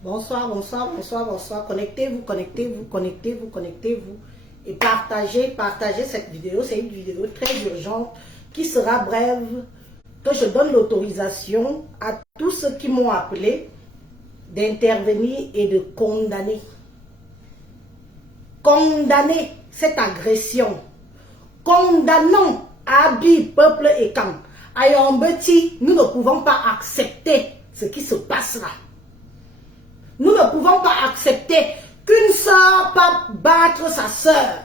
Bonsoir, bonsoir, bonsoir, bonsoir. Connectez-vous, connectez-vous, connectez-vous, connectez-vous. Et partagez cette vidéo. C'est une vidéo très urgente qui sera brève. Que je donne l'autorisation à tous ceux qui m'ont appelé d'intervenir et de condamner. Condamner cette agression. Condamnons Abi, peuple et camp. À Yombeti, nous ne pouvons pas accepter ce qui se passe là. Nous ne pouvons pas accepter qu'une soeur parte battre sa soeur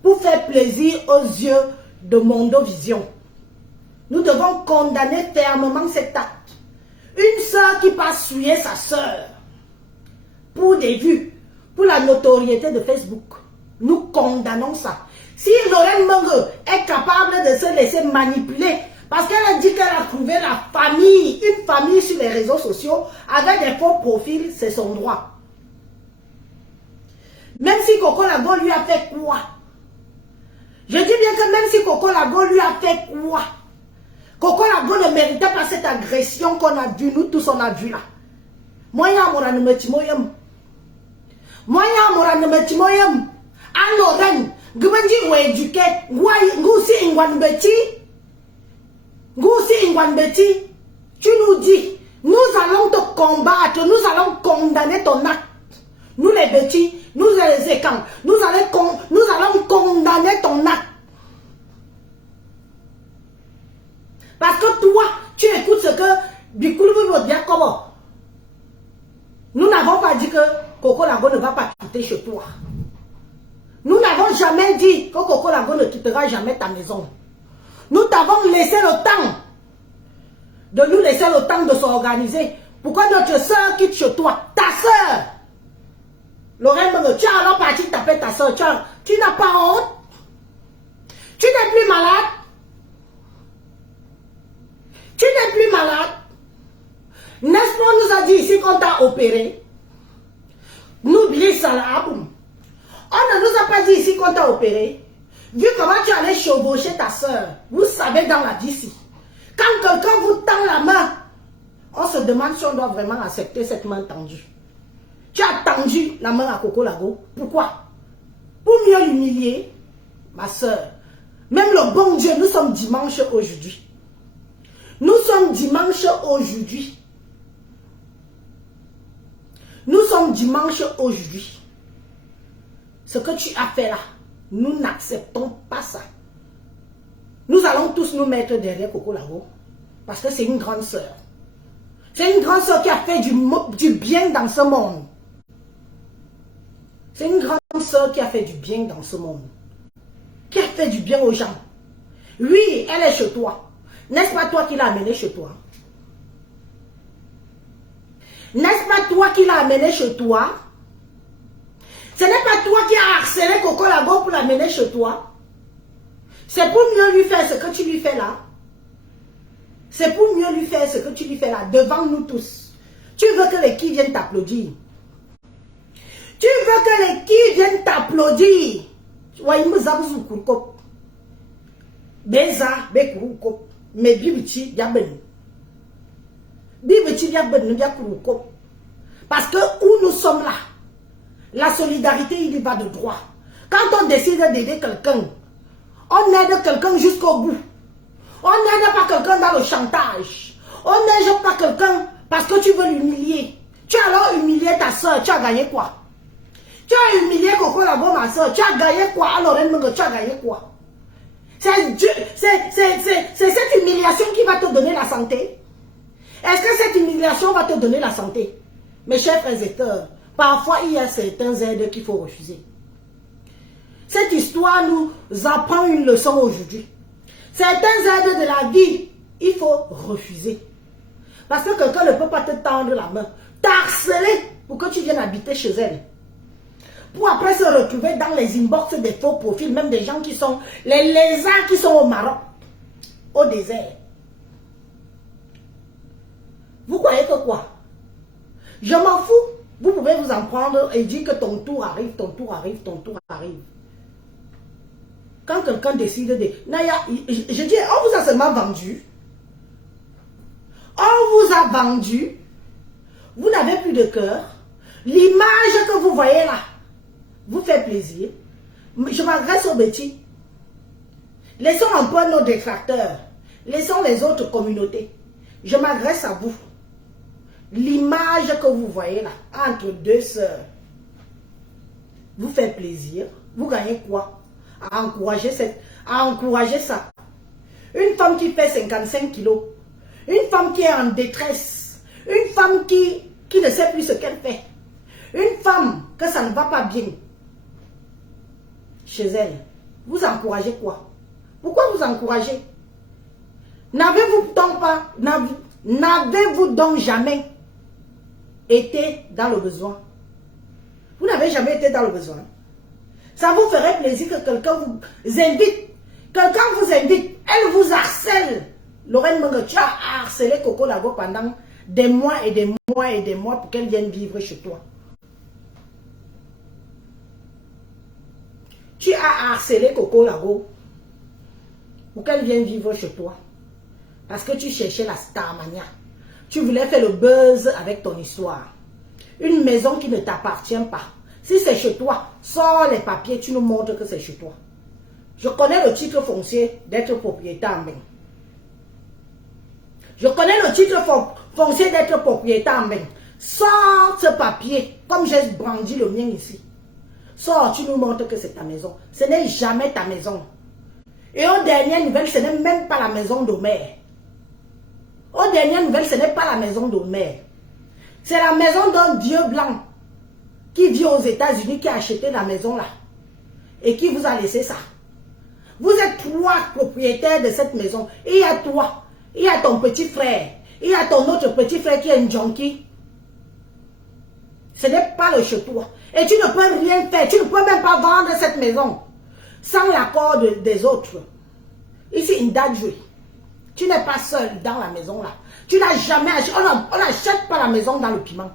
pour faire plaisir aux yeux de Mondovision. Nous devons condamner fermement cet acte. Une soeur qui passe souiller sa soeur pour des vues, pour la notoriété de Facebook. Nous condamnons ça. Si Lorraine Mongo est capable de se laisser manipuler parce qu'elle a dit qu'elle a trouvé la famille, une famille sur les réseaux sociaux avec des faux profils, c'est son droit. Même si Coco Lago lui a fait quoi? Je dis bien que même si Coco Lago lui a fait quoi? Coco Lago ne méritait pas cette agression qu'on a vue, nous tous on a vu là. Moi, y'a ne me timoyem. Moi, y'a ne me timoyem. À Lorraine, Gouvendi ou éduqué, Ngousi Ingwanbeti. Ngousi Ingwanbeti, tu nous dis, nous allons te combattre, nous allons condamner ton acte. Nous les petits, nous les écans, nous allons condamner ton acte. Parce que toi, tu écoutes ce que Bikoulou veut dire comment. Nous n'avons pas dit que Coco Lago ne va pas quitter chez toi. Nous n'avons jamais dit que Coco Lago ne quittera jamais ta maison. Nous t'avons laissé le temps de nous laisser le temps de s'organiser. Pourquoi notre soeur quitte chez toi? Ta soeur! Lorraine, tu as alors parti taper ta soeur. Tu n'as pas honte? Tu n'es plus malade? Tu n'es plus malade? N'est-ce pas, on nous a dit ici qu'on t'a opéré? N'oublie ça là, boum. On ne nous a pas dit ici qu'on t'a opéré. Vu comment tu allais chevaucher ta soeur, vous savez dans la vie ici. Quand quelqu'un vous tend la main, on se demande si on doit vraiment accepter cette main tendue. Tu as tendu la main à Coco Lago. Pourquoi? Pour mieux l'humilier, ma soeur. Même le bon Dieu, nous sommes dimanche aujourd'hui. Nous sommes dimanche aujourd'hui. Nous sommes dimanche aujourd'hui. Ce que tu as fait là, nous n'acceptons pas ça. Nous allons tous nous mettre derrière Coco Lago. Parce que c'est une grande sœur. C'est une grande sœur qui a fait du bien dans ce monde. C'est une grande sœur qui a fait du bien dans ce monde. Qui a fait du bien aux gens. Oui, elle est chez toi. N'est-ce pas toi qui l'as amenée chez toi? N'est-ce pas toi qui l'as amenée chez toi? Ce n'est pas toi qui as harcelé Coco Lago pour l'amener chez toi. C'est pour mieux lui faire ce que tu lui fais là. C'est pour mieux lui faire ce que tu lui fais là, devant nous tous. Tu veux que les qui viennent t'applaudir. Tu veux que les qui viennent t'applaudir. Beza, Bekuruko, mais Bibichi, Yaben. Bibichi, Yaben, Yakuruko. Parce que où nous sommes là, la solidarité, il y va de droit. Quand on décide d'aider quelqu'un, on aide quelqu'un jusqu'au bout. On n'aide pas quelqu'un dans le chantage. On n'aide pas quelqu'un parce que tu veux l'humilier. Tu as alors humilié ta soeur, tu as gagné quoi? Tu as humilié Coco Lago, ma soeur, tu as gagné quoi? Alors, tu as gagné quoi? C'est cette humiliation qui va te donner la santé. Est-ce que cette humiliation va te donner la santé? Mes chers frères et sœurs, parfois il y a certains aides qu'il faut refuser. Cette histoire nous apprend une leçon aujourd'hui. Certains aides de la vie, il faut refuser. Parce que quelqu'un ne peut pas te tendre la main, t'harceler pour que tu viennes habiter chez elle. Pour après se retrouver dans les inbox des faux profils, même des gens qui sont les lézards qui sont au Maroc, au désert. Vous croyez que quoi? Je m'en fous. Vous pouvez vous en prendre et dire que ton tour arrive, ton tour arrive, ton tour arrive. Quand quelqu'un décide de... Naya, je dis, on vous a seulement vendu. On vous a vendu. Vous n'avez plus de cœur. L'image que vous voyez là vous fait plaisir. Je m'adresse aux petits. Laissons un peu nos détracteurs. Laissons les autres communautés. Je m'adresse à vous. L'image que vous voyez là, entre deux sœurs, vous fait plaisir. Vous gagnez quoi? À encourager ça. Une femme qui fait 55 kilos. Une femme qui est en détresse. Une femme qui ne sait plus ce qu'elle fait. Une femme que ça ne va pas bien chez elle. Vous encouragez quoi? Pourquoi vous encouragez? N'avez-vous donc jamais été dans le besoin? Vous n'avez jamais été dans le besoin. Ça vous ferait plaisir que quelqu'un vous invite. Quelqu'un vous invite. Elle vous harcèle. Lorraine Mengue, tu as harcelé Coco Lago pendant des mois et des mois et des mois pour qu'elle vienne vivre chez toi. Tu as harcelé Coco Lago pour qu'elle vienne vivre chez toi. Parce que tu cherchais la starmania. Tu voulais faire le buzz avec ton histoire. Une maison qui ne t'appartient pas. Si c'est chez toi, sors les papiers, tu nous montres que c'est chez toi. Je connais le titre foncier d'être propriétaire en Bénin. Je connais le titre foncier d'être propriétaire en Bénin. Sors ce papier, comme j'ai brandi le mien ici. Sors, tu nous montres que c'est ta maison. Ce n'est jamais ta maison. Et aux dernières nouvelles, ce n'est même pas la maison d'Omer. Aux dernières nouvelles, ce n'est pas la maison d'Omer. C'est la maison d'un dieu blanc qui vit aux États-Unis, qui a acheté la maison là. Et qui vous a laissé ça. Vous êtes trois propriétaires de cette maison. Et il y a toi. Il y a ton petit frère. Il y a ton autre petit frère qui est un junkie. Ce n'est pas le chez toi. Et tu ne peux rien faire. Tu ne peux même pas vendre cette maison sans l'accord des autres. Ici, in Dadjoué. Tu n'es pas seul dans la maison là. Tu n'as jamais acheté. On n'achète pas la maison dans le piment.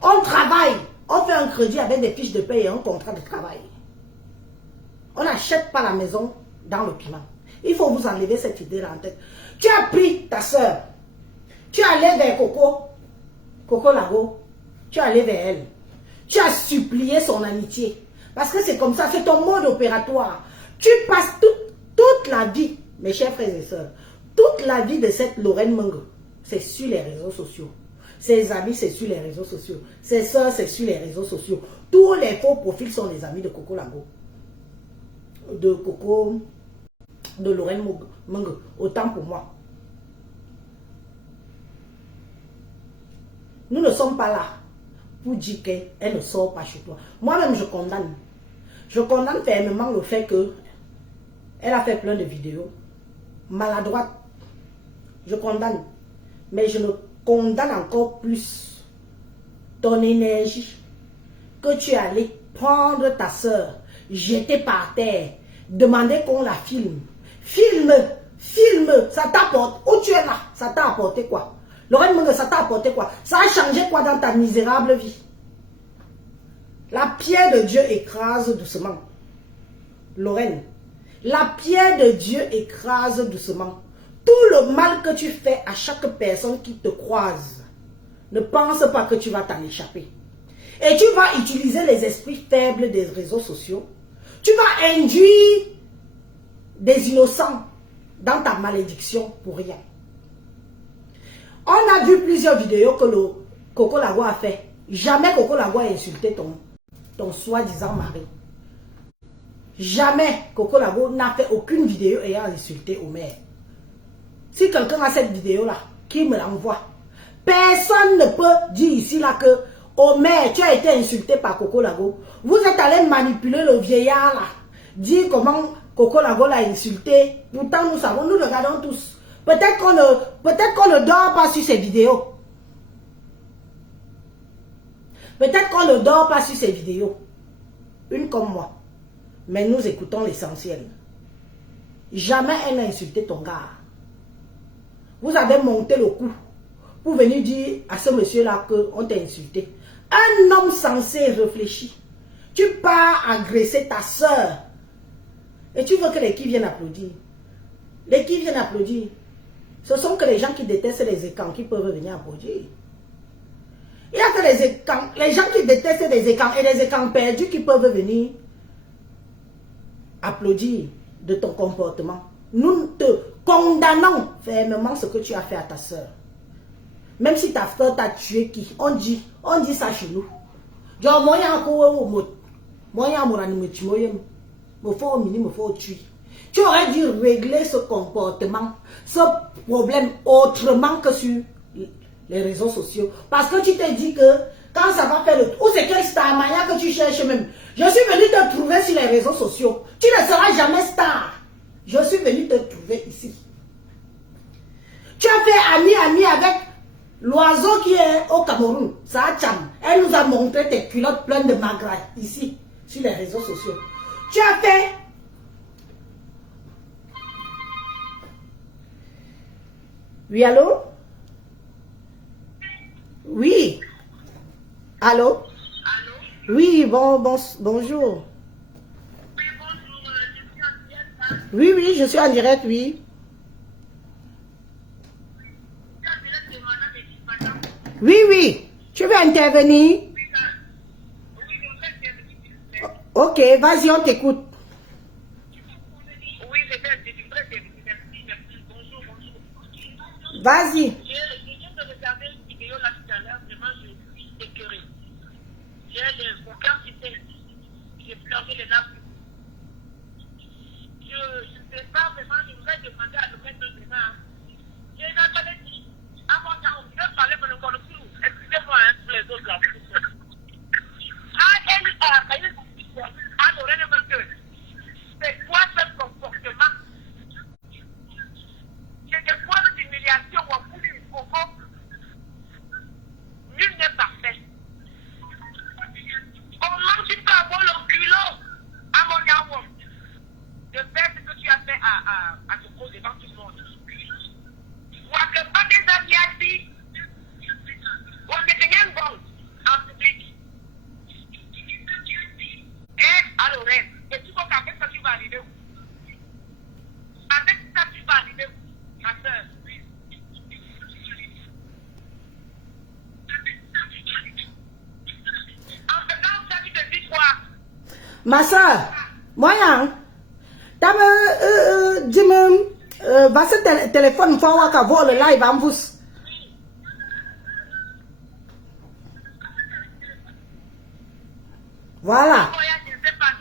On travaille. On fait un crédit avec des fiches de paie et un contrat de travail. On n'achète pas la maison dans le piment. Il faut vous enlever cette idée là en tête. Tu as pris ta soeur. Tu es allé vers Coco Lago. Tu es allé vers elle. Tu as supplié son amitié. Parce que c'est comme ça, c'est ton mode opératoire. Tu passes toute la vie, mes chers frères et sœurs, toute la vie de cette Lorraine Mengue, c'est sur les réseaux sociaux. Ses amis, c'est sur les réseaux sociaux. Ses sœurs, c'est sur les réseaux sociaux. Tous les faux profils sont les amis de Coco Lago. De Lorraine Mengue. Autant pour moi. Nous ne sommes pas là pour dire qu'elle ne sort pas chez toi. Moi-même, je condamne. Je condamne fermement le fait qu'elle a fait plein de vidéos maladroites. Je condamne. Mais je ne condamne encore plus ton énergie que tu es allé prendre ta soeur, jeter par terre, demander qu'on la filme. Filme, ça t'apporte. Où tu es là, ça t'a apporté quoi? Lorraine Mengue, ça t'a apporté quoi? Ça a changé quoi dans ta misérable vie? La pierre de Dieu écrase doucement. Lorraine, la pierre de Dieu écrase doucement. Tout le mal que tu fais à chaque personne qui te croise, ne pense pas que tu vas t'en échapper. Et tu vas utiliser les esprits faibles des réseaux sociaux. Tu vas induire des innocents dans ta malédiction pour rien. On a vu plusieurs vidéos que le Coco Lago a fait. Jamais Coco Lago a insulté ton soi-disant mari. Jamais Coco Lago n'a fait aucune vidéo ayant insulté Omer. Si quelqu'un a cette vidéo-là, qui me l'envoie. Personne ne peut dire ici là que Omer, tu as été insulté par Coco Lago. Vous êtes allé manipuler le vieillard là. Dire comment Coco Lago l'a insulté. Pourtant nous savons, nous regardons tous. Peut-être qu'on ne dort pas sur ces vidéos. Peut-être qu'on ne dort pas sur ces vidéos. Une comme moi. Mais nous écoutons l'essentiel. Jamais elle n'a insulté ton gars. Vous avez monté le coup pour venir dire à ce monsieur-là qu'on t'a insulté. Un homme censé réfléchir. Tu pars agresser ta soeur. Et tu veux que les qui viennent applaudir. Les qui viennent applaudir. Ce sont que les gens qui détestent les écrans qui peuvent venir applaudir. Il n'y a que les gens qui détestent les écrans et les écrans perdus qui peuvent venir applaudir de ton comportement. Nous te condamnons fermement ce que tu as fait à ta soeur. Même si ta soeur t'a tué qui, on dit ça chez nous. Genre, moi, tu aurais dû régler ce comportement, ce problème autrement que sur les réseaux sociaux. Parce que tu t'es dit que quand ça va faire le tour, c'est quel star mania que tu cherches même. Je suis venu te trouver sur les réseaux sociaux. Tu ne seras jamais star. Je suis venu te trouver ici. Tu as fait ami avec l'oiseau qui est au Cameroun, Saacham. Elle nous a montré tes culottes pleines de magraille ici, sur les réseaux sociaux. Tu as fait... Oui, allô? Oui. Allô? Allô? Oui, bonjour. Oui, bonjour, je suis en direct, hein? Oui, je suis en direct, oui. Je suis en direct de madame et du madame. Oui, tu veux intervenir? Oui, je vais intervenir, s'il vous plaît. Ok, vas-y, on t'écoute. Oui, je vais intervenir, merci. Bonjour. Vas-y. Je viens de regarder une vidéo là tout à l'heure, vraiment je suis écœurée. Mon cœur qui s'est... J'ai pleuré les larmes. Je ne sais pas vraiment, je voudrais demander à le mettre maintenant. Je n'avais dit, à mon temps, je vais parler mon encore plus. Excusez-moi, hein, pour les autres là. C'est quoi ce comportement? C'est des formes d'humiliation ou en plus du coco. Nul n'est parfait. Comment tu peux avoir le culot à mon yaourt de faire ce que tu as fait à Toko devant tout le monde? Moi, que pas des amis assis, on ne rien bon en public. Et à l'oreille, et tu vois qu'avec ça tu vas arriver où? Avec ça tu vas arriver où, ma soeur? En faisant ça, tu te dis quoi? Ma soeur, moyen. Dis-moi, va ce téléphone, faut voir qu'à voir le live en vous. Voilà. Je ne sais pas.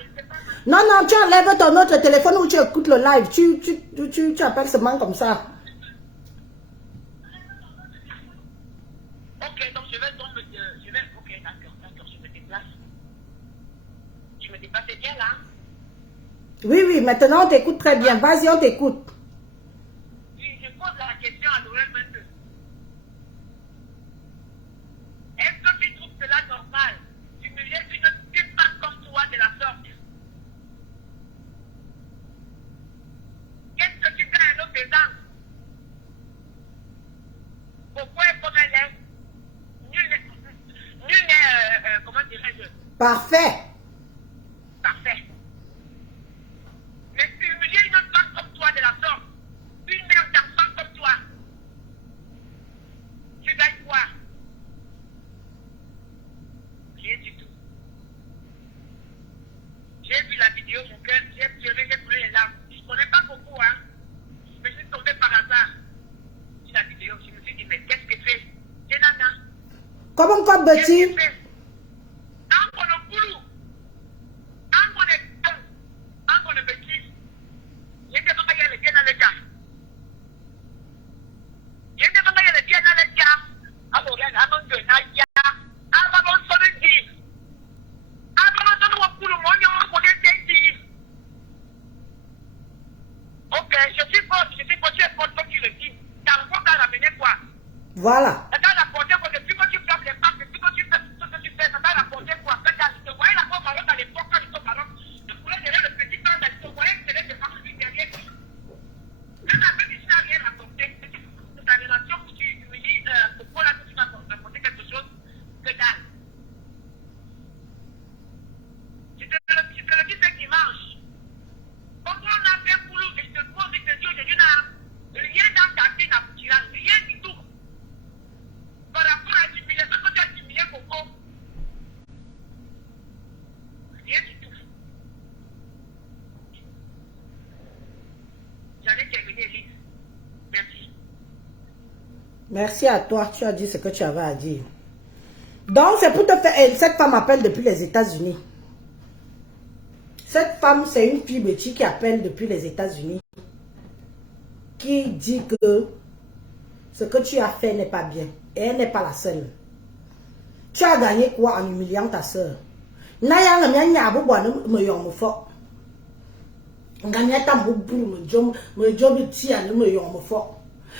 Non, tu enlèves ton autre téléphone ou tu écoutes le live. Tu appelles seulement comme ça. Ok, donc je vais ok, d'accord, je me déplace. Je me déplace, c'est bien là? Oui, maintenant on t'écoute très bien. Vas-y, on t'écoute. Oui, je pose la question à l'oreille maintenant. Est-ce que tu trouves cela normal d'humilier une femme comme toi de la sorte? Qu'est-ce que tu gagnes en faisant? Pourquoi est-ce qu'on est nul n'est, comment dirais-je? Parfait. Parfait. Mais humilier une femme comme toi de la sorte, une mère d'enfant comme toi, tu gagnes quoi? Rien du tout. J'ai vu la vidéo, mon cœur, j'ai pleuré, j'ai pleuré les larmes. Je ne connais pas beaucoup, hein. Mais je suis tombée par hasard sur la vidéo. Je me suis dit, mais qu'est-ce que c'est? C'est nana. Comment quoi, Qu'est-ce Betty? que c'est? En mon boulot, en mon école, en mon bêtise, j'étais pas y aller bien dans le gars. J'étais pas y aller bien dans le gars. Alors, il y a un homme de Naya. Avant, on se dit. Avant, on se dit, pour le moment, on connaît dit. Ok, je suis forte, tu es forte, comme tu le dis. T'as le fond à ramener quoi? Voilà. Ça t'a rapporté quoi? Depuis que tu frappes les femmes, depuis que tu fais tout ce que tu fais, ça t'a rapporté quoi? Tu voyais la pauvre Maroc à l'époque, quand ils sont Maroc, tu voulais gérer le petit temps, tu voyais que c'était des femmes qui derrière. Même avec tu n'as rien rapporté. C'est ta relation où tu humilies, pourquoi là que tu vas rapporter quelque chose que dalle. Tu te le dis ce qui marche. Quand on a fait pour nous, et je te pose, je te dis aujourd'hui, rien dans ta vie n'aboutira, rien du tout. Merci à toi, tu as dit ce que tu avais à dire. Donc, c'est pour te faire... Cette femme appelle depuis les États-Unis. Cette femme, c'est une fille petite qui appelle depuis les États-Unis. Qui dit que ce que tu as fait n'est pas bien. Et elle n'est pas la seule. Tu as gagné quoi en humiliant ta soeur? Naya me yom fo. Nganya tambu me jom ti an me yom fo.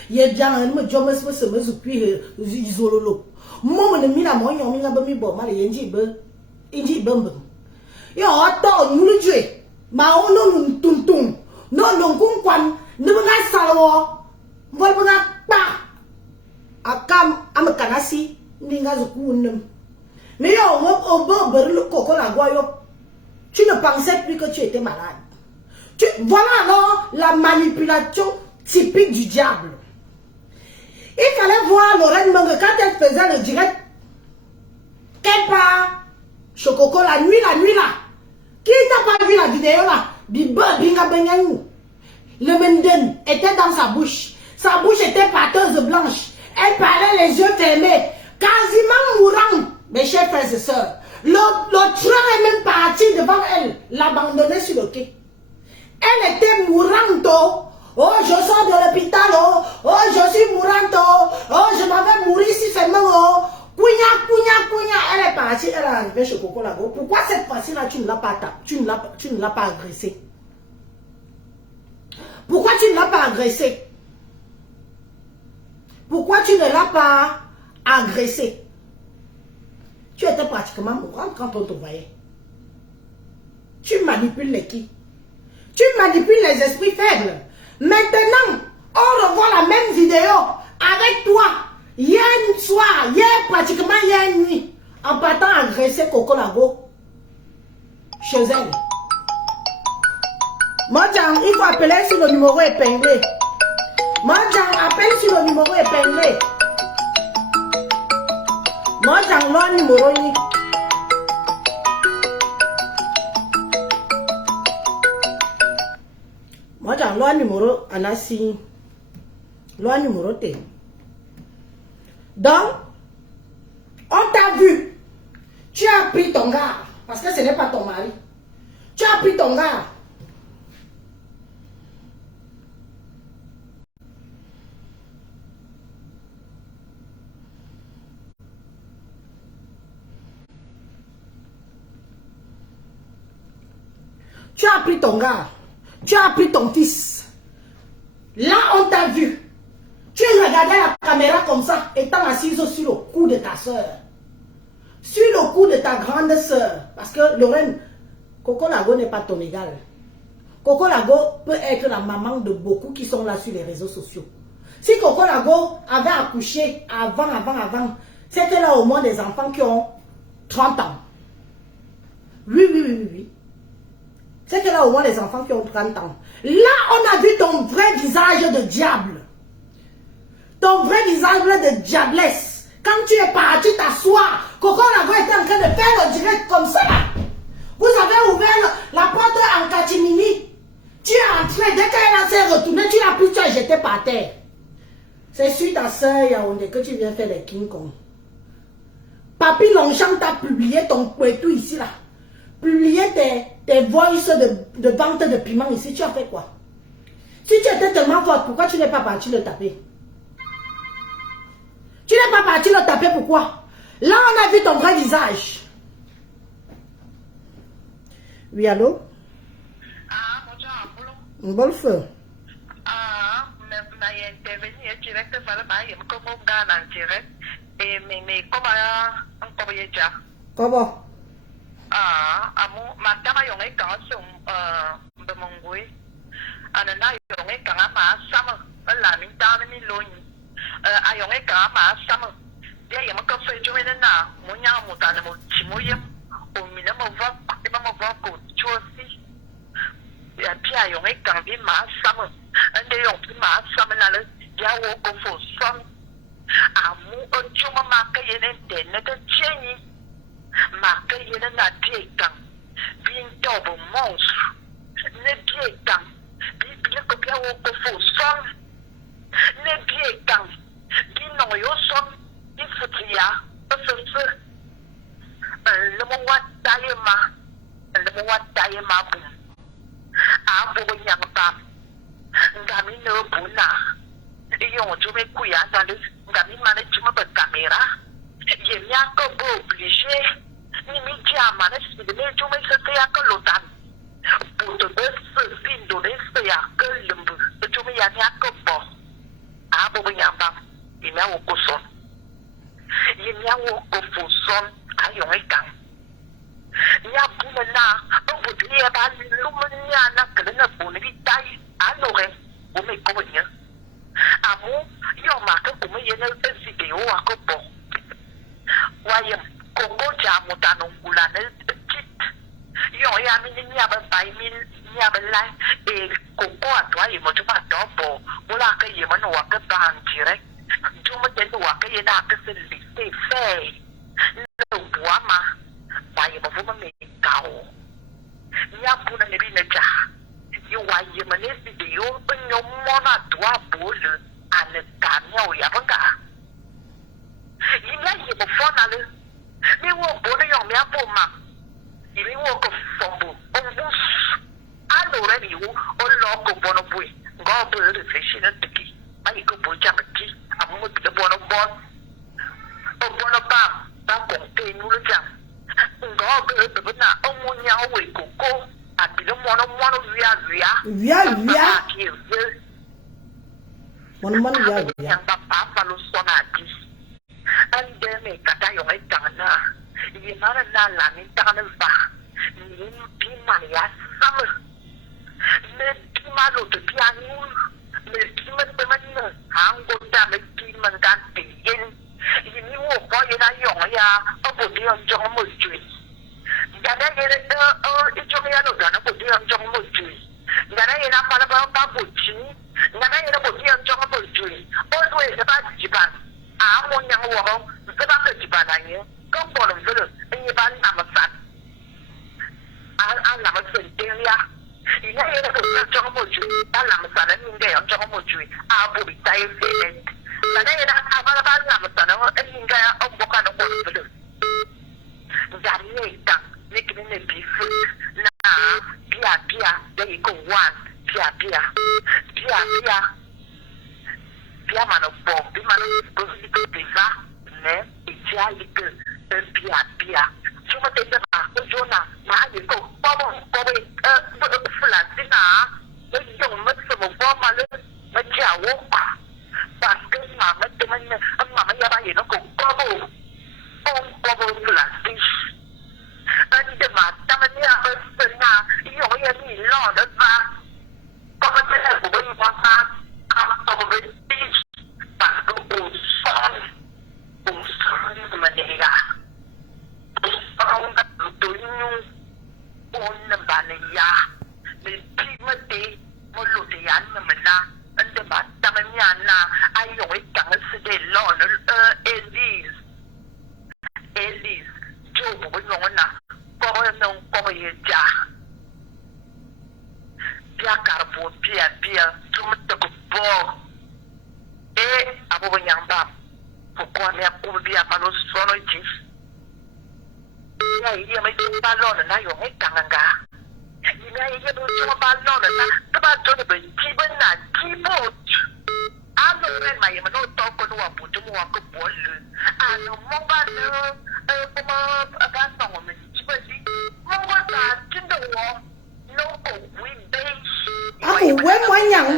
Ye jan me jom me zupui izololo. Mo me mina mo yom nga ba mi bo ma le yenji be. Inji bembe. Yo to nyulujwe. Ma ono ntuntum. No no kunkwan ne nga salwo. Vol nga pa. Akam am kanasi ndinga zukunem. Mais yo, tu ne pensais plus que tu étais malade. Voilà alors la manipulation typique du diable. Il fallait voir Lorraine Mengue quand elle faisait le direct. Qu'elle part Chococo la nuit là. Qui n'a pas vu la vidéo là? Le Menden était dans sa bouche. Sa bouche était pâteuse blanche. Elle parlait les yeux fermés. Quasiment mourante. Mes chers frères et sœurs, le train est même parti devant elle, l'abandonner sur le quai. Elle était mourante. Oh, je sors de l'hôpital. Oh, je suis mourante. Oh, je m'avais mourir si seulement. Oh, Kounya. Elle est partie, elle est arrivée chez Coco Lago. Pourquoi cette fois-ci-là, tu ne l'as pas tapé, tu ne l'as pas agressée? Pourquoi tu ne l'as pas agressée? Pourquoi tu ne l'as pas agressée? Tu étais pratiquement mourante quand on te voyait. Tu manipules les qui? Tu manipules les esprits faibles. Maintenant, on revoit la même vidéo avec toi. Hier soir, pratiquement hier nuit, en partant agresser Coco Lago chez elle. Modjan, il faut appeler sur le numéro épinglé. Modjan, appelle sur le numéro épinglé. Moi, j'en ai un numéro. Moi, j'en ai un numéro. Anasi. Un numéro T. Donc, on t'a vu. Tu as pris ton gars. Parce que ce n'est pas ton mari. Tu as pris ton gars. Tu as pris ton gars, tu as pris ton fils. Là, on t'a vu. Tu regardais la caméra comme ça, étant assise sur le cou de ta soeur. Sur le cou de ta grande soeur. Parce que Lorraine, Coco Lago n'est pas ton égal. Coco Lago peut être la maman de beaucoup qui sont là sur les réseaux sociaux. Si Coco Lago avait accouché avant, c'était là au moins des enfants qui ont 30 ans. Oui. C'est que là au moins les enfants qui ont 30 ans. Là, on a vu ton vrai visage de diable. Ton vrai visage de diablesse. Quand tu es parti t'asseoir, Coco Lago était en train de faire le direct comme ça. Vous avez ouvert la porte en catimini. Tu es entré, dès qu'elle s'est retournée, tu l'as pris, tu as jeté par terre. C'est sur ta soeur Yaoundé que tu viens faire les King Kong. Papi Longchamp t'a publié ton poitou ici là. Publier tes voices de vente de piment ici, tu as fait quoi? Si tu étais tellement forte, pourquoi tu n'es pas parti le taper? Tu n'es pas parti le taper, pourquoi? Là, on a vu ton vrai visage. Oui, allô? Ah, bonjour, Un bon feu. Ah, mais intervenir direct, voilà, il y a comme un gars en direct. Mais comment on peut y dire? Comment? Ah, ma tama yonge kanga sung bemongui. Anana yonge kanga ma sama la min ta ni loin. Ayonge kanga ma sama. Dia yama ka fe jo na munya mutana mo chimoyem. O mina mo va ko chosi. Ya pia yonge kanga ma sama. Ande yong ma sama na le ya wo ko fo som. Amu on chuma ma ka yenen den na ta chenyi. Marque y a na piedam, bien double monstre, ne piedam, bien copia o confusion, ne piedam, bien non ye mabu. Abo nyamba. Ngami no buna. Iyo jume kuyanda le ngami mane jume ba kamera. Ye nyako bo obligé. Ni mi jama na si de jume se te akolotan. Pour te faire indonésie ya que le jume ya nyako bo. Abo nyamba. Ina wokoson. Ye nyawo kofuson ayo ekan. Nya buna na bo dia ba lumanya na kena buna bi tai alore o me konya. Amu yo ma ka kuma ye na video akopo. Waye kongo jamu tanu kulane chit. Yo ya mi nya ba bai mi nya ba lai e kongo atwa ye mo tuma dobo. Wala ka ye mano wa ka ban direct. Juma te wa ka ye na ka se li se fe. No buama. Waye mo fuma me kao. Nya buna ne bi na ja. You why you manage video when your mona dwa bolu and the cameo yabanga. You like him for another. Me won't bother your mere poma. You walk of fumble. Oh, bush. I already you or lock of one of we. God bird is fishing at the key. I go put jump a key. I'm with the one of one. Oh, one of bam. Back on pain will jump. God bird, but now, oh, one young way go go. I didn't want to and then make a die on a dana. You not a nala in Dana's bar. You be money as summer. Miss Timalo to piano. Miss Timothy, I'm going down the demon that begin. You knew what boy in a young ya over the John Street. Gana ito may ano gana po di ang jong mo jui. Gana ina pala ba po jui. Gana ina po di ang jong mo jui. Always about Japan. Mo nyang wo sa ba Japan ay kung po ng zulu ay ba namasan. Ang namasan dia. Ina ina po di ang jong mo jui. Ang namasan hindi ang jong mo jui. Abo bitay sen. Gana ina pala ba namasan ang hindi ang buka ng zulu. Gani ita making a beef. Now, Pia, there you go one. Pia, man of bomb, the man of political pizza, ne, it's a little Pia. So, what is the master, Jonah? Now you go, Flatina, the young Muslim of Bomber, but ya walk. Basket, Mamma, the man, and Mamma Yaba, you know, go, bubble, plastic. And the Matamania Husbana, you only Lord of that. Come and tell me what I'm over the beach. But go son, Manega. Found to you on the Banaya. The Timothy, Molutian, Mana, and the Matamaniana. I always come to the Lord, Elise. Job, we know now. Come here, Pia Carbo, Pia, to the ball. Abo Yamba, for Quania Kubia Manos Sonogis. You may do Ballon and I don't make Kananga. You may do a Ballon and about Jonathan, keyboard. I don't let my no talk on what put to walk a ball. I know mobile. Aku when one young.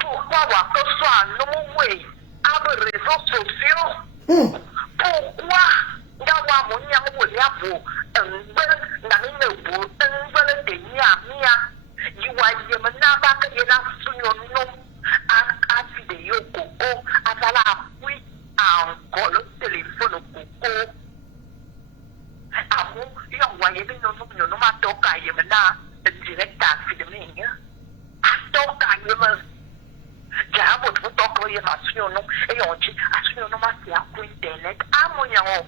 Pourquoi avoir que ce soit un nouveau way à réseaux sociaux y ma suyo no e yo chi asuyo no ma si aku internet amonya o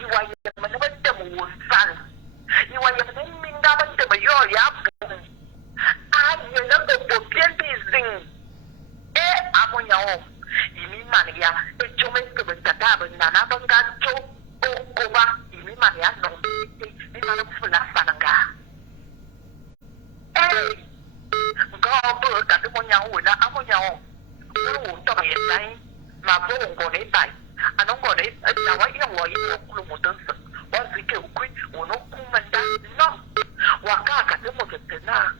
iwa ye ma no bete mo sal iwa ye ma ni minda bete mo yo ya aye no go bien bizing e amonya o imi mania e chome ke betata bana banga cho o koba imi mania no ni ma no fula sananga có cả cái con nhau rồi đó áo con nhau nó uống cho mày đấy mà vô uống còn đấy tại anh nó còn đấy là quá yêu quá yêu luôn một đơn sự quá gì kiểu quý của nó cũng mình đã nó và cả cái một cái na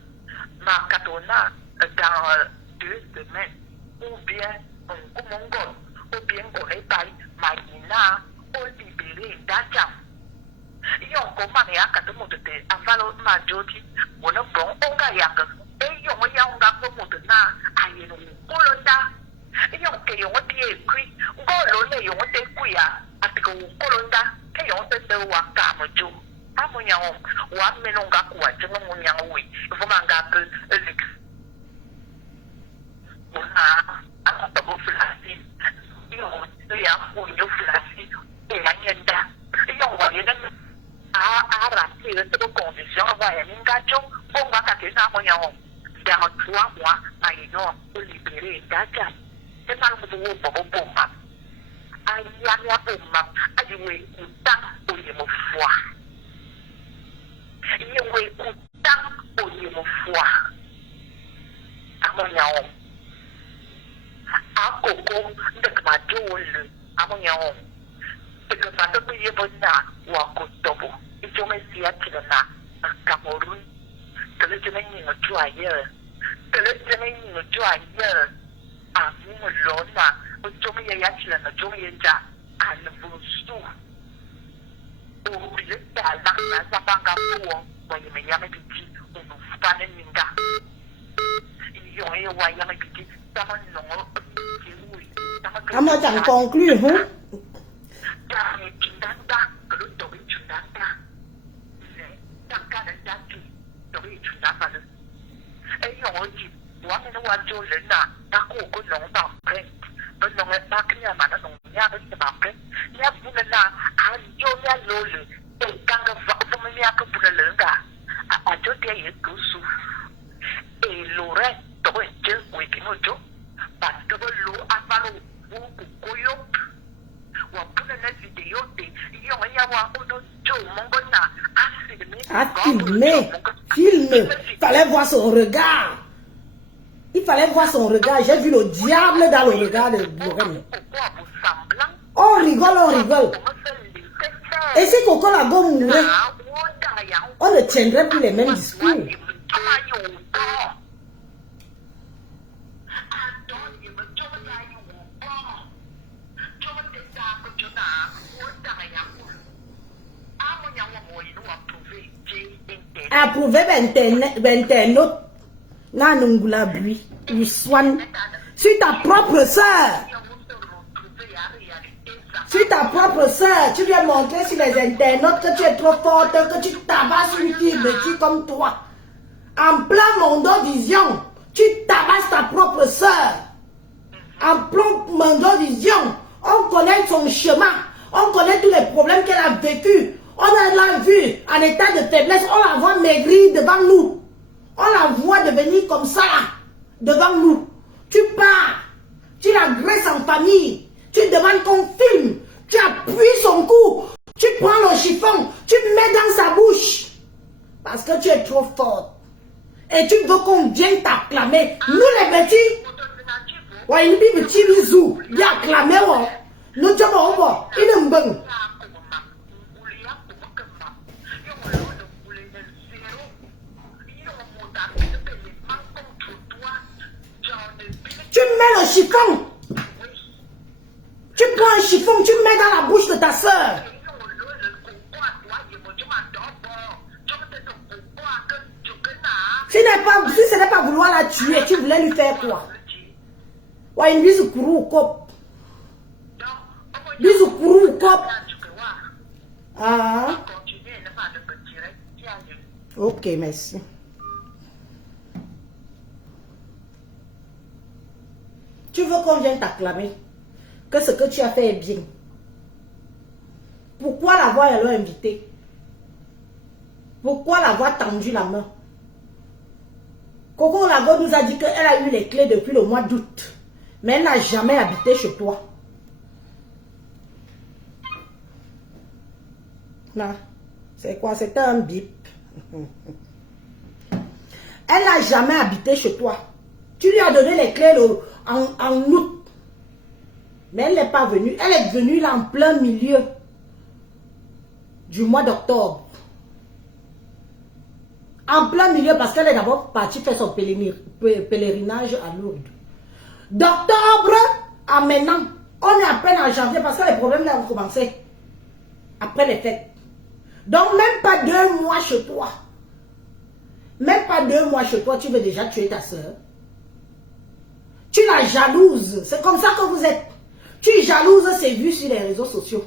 mà cả tổ na dans deux semaines ou bien cũng muốn còn ou bien còn đấy tại mà na ou libéré đã chậm iyo ko mane akata mutete avalo majoti wona bon onga yanga eyo mo yanga ko mutuna ayeno kolonda iyo ke yo tie kwi ngolo le yo te kuya atiko kolonda ke yo te de wa kamoju amunya wa menonga kwa timo munya wi vomanga pe elix ona akata bo flasi iyo ya ko yo flasi e la yenda iyo wa yenda à remplir toutes conditions, voilà, n'engagons, on va casser ça, mon yon. Dans 3 mois, maintenant, pour libérer, d'accord. C'est pas le bout pour moi. Aïe, aïe, pour moi, aïe, oui, autant pour y me foi. Oui, autant pour y me foi. À mon yon. À coco, de ma joule, à mon yon. Porque quando eu ia botar o Akotobo, e eu me dizia que na Camerun, que eu tinha menino joia, que eu tinha menino joia, a minha lona, o eu me ia tirar na joia já, a nevoso. O bilhete da na sabanga boa, quando me ia me pedir, o não faz ninguém. E eu ia me pedir, tava não, Comment tu conclus, hein? Filme. Il fallait voir son regard. Il fallait voir son regard. J'ai vu le diable dans le regard de Lorraine. On rigole. Et si Coco la go mourait, on ne tiendrait plus les mêmes discours. Approuvé internaute Nanungula Bui, Swan. Sur ta propre sœur. Sur ta propre sœur, tu lui as montré sur les internautes que tu es trop forte, que tu tabasses une fille de qui comme toi. En plein Mondovision, tu tabasses ta propre sœur. En plein Mondovision, on connaît son chemin, on connaît tous les problèmes qu'elle a vécu. On l'a vu en état de faiblesse, on la voit maigrir devant nous. On la voit devenir comme ça, devant nous. Tu pars, tu l'agresses en famille, tu demandes qu'on filme, tu appuies son cou, tu prends le chiffon, tu mets dans sa bouche. Parce que tu es trop forte. Et tu veux qu'on vienne t'acclamer. Nous les petits, ouais, nous les petits bisous, bien acclamer, nous sommes au bord, il est bon. Tu mets le chiffon. Tu prends un chiffon, tu mets dans la bouche de ta soeur. Si ce n'est pas vouloir la tuer, tu voulais lui faire quoi? Ouais, une bise courou ou cop. Bise courou ou cop. Ah. Ok, merci. Tu veux qu'on vienne t'acclamer que ce que tu as fait est bien. Pourquoi l'avoir alors invité? Pourquoi l'avoir tendu la main? Coco Lago nous a dit qu'elle a eu les clés depuis le mois d'août. Mais elle n'a jamais habité chez toi. Là, c'est quoi? C'était un bip. Elle n'a jamais habité chez toi. Tu lui as donné les clés en août. Mais elle n'est pas venue. Elle est venue là en plein milieu du mois d'octobre. En plein milieu parce qu'elle est d'abord partie faire son pèlerinage à Lourdes. D'octobre à maintenant, on est à peine en janvier parce que les problèmes là ont commencé après les fêtes. Donc même pas 2 mois chez toi. Même pas 2 mois chez toi, tu veux déjà tuer ta soeur. Tu la jalouses. C'est comme ça que vous êtes. Tu jalouses ses vues sur les réseaux sociaux.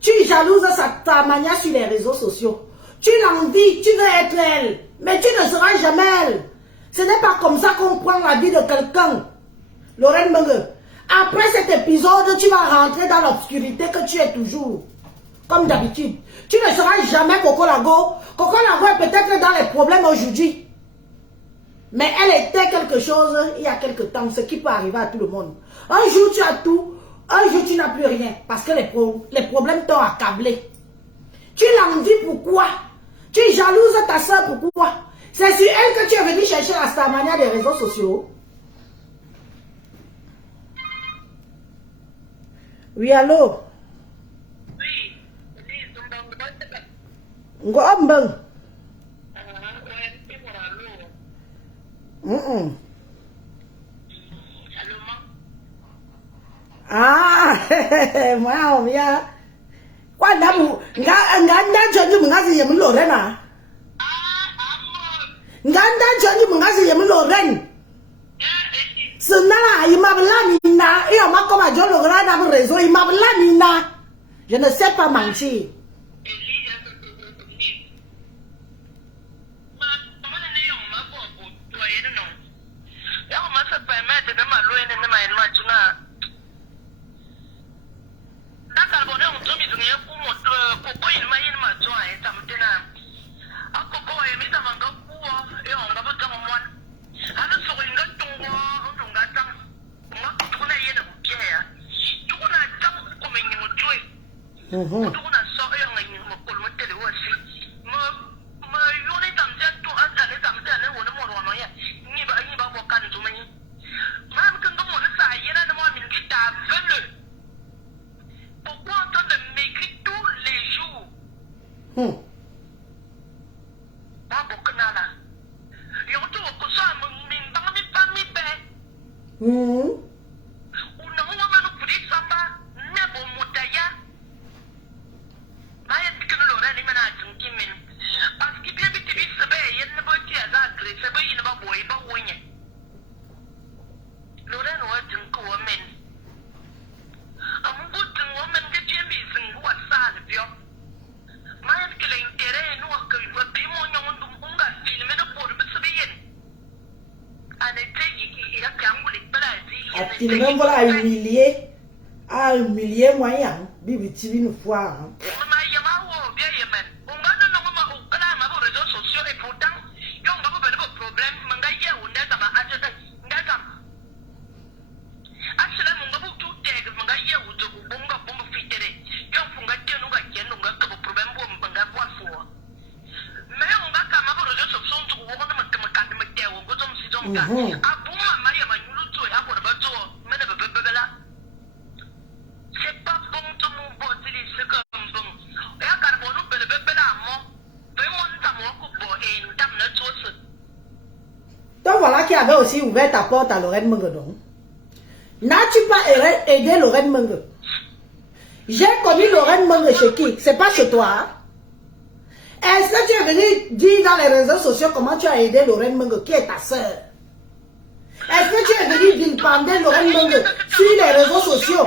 Tu jalouses ta manière sur les réseaux sociaux. Tu l'envies, tu veux être elle. Mais tu ne seras jamais elle. Ce n'est pas comme ça qu'on prend la vie de quelqu'un. Lorraine Menge, après cet épisode, tu vas rentrer dans l'obscurité que tu es toujours. Comme d'habitude. Tu ne seras jamais Coco Lago. Coco Lago est peut-être dans les problèmes aujourd'hui. Mais elle était quelque chose il y a quelque temps. Ce qui peut arriver à tout le monde. Un jour tu as tout. Un jour tu n'as plus rien. Parce que les problèmes t'ont accablé. Tu l'envies pourquoi? Tu jalouses ta soeur pourquoi? C'est sur elle que tu es venu chercher la starmania des réseaux sociaux. Oui, allô? Oui. Ngombeng. Ah, moi on vient. Quoi d'amour? Nganda Johnny Mungazi yemu Lorena. Nganda Johnny Mungazi yemu Lorena. Senala, il m'a blanina. Et on m'a comme à John Lorena dans le réseau. Il m'a blanina. Je ne sais pas mentir. Il même voilà à humilier moyen, bibi une fois. Donc voilà qui avait aussi ouvert ta porte à Lorraine Mengedon. N'as-tu pas aidé Lorraine Menge? J'ai connu Lorraine Menge chez qui? C'est pas chez toi. Hein? Est-ce que tu es venu dire dans les réseaux sociaux comment tu as aidé Lorraine Menge, qui est ta soeur? Est-ce que tu es venu vilipender Lorraine Menge sur les réseaux sociaux?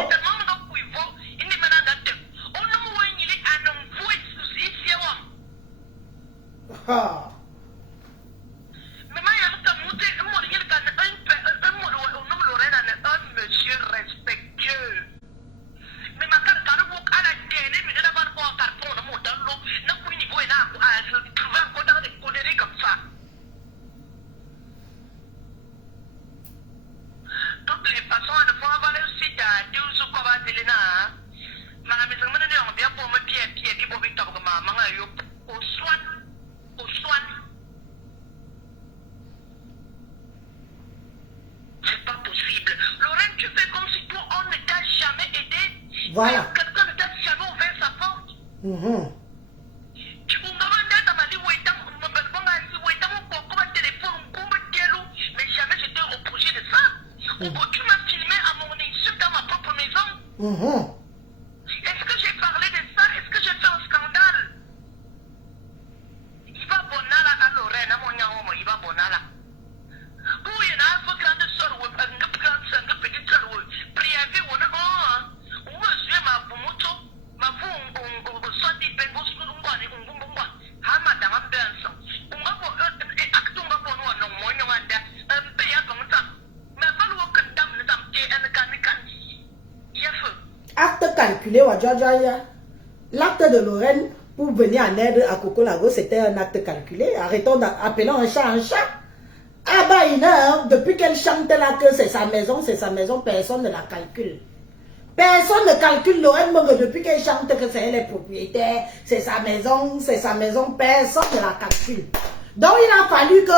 Ah. Voilà. Quelqu'un ne t'a jamais ouvert sa porte. Mais jamais je t'ai reproché de ça. Tu m'as filmé à mon insu dans ma propre maison. Est-ce que j'ai parlé de ça? Est-ce que j'ai fait un scandale? Il va bonala à Lorraine, à mon yaomo, il va bonala. Où il y en a un grande soeur, ou une grande soeur, une petite soeur, privé, ou je ma bumoto, ma vous, soit dit, ben, vous, acte calculé, l'acte de Lorraine pour venir en aide à Coco Lago, c'était un acte calculé. Arrêtons d'appeler un chat un chat. Ah bah, une heure, depuis qu'elle chante là que c'est sa maison, personne ne la calcule. Personne ne calcule Lorraine Mongo depuis qu'elle chante que c'est elle est propriétaire, c'est sa maison, personne ne la calcule. Donc il a fallu que,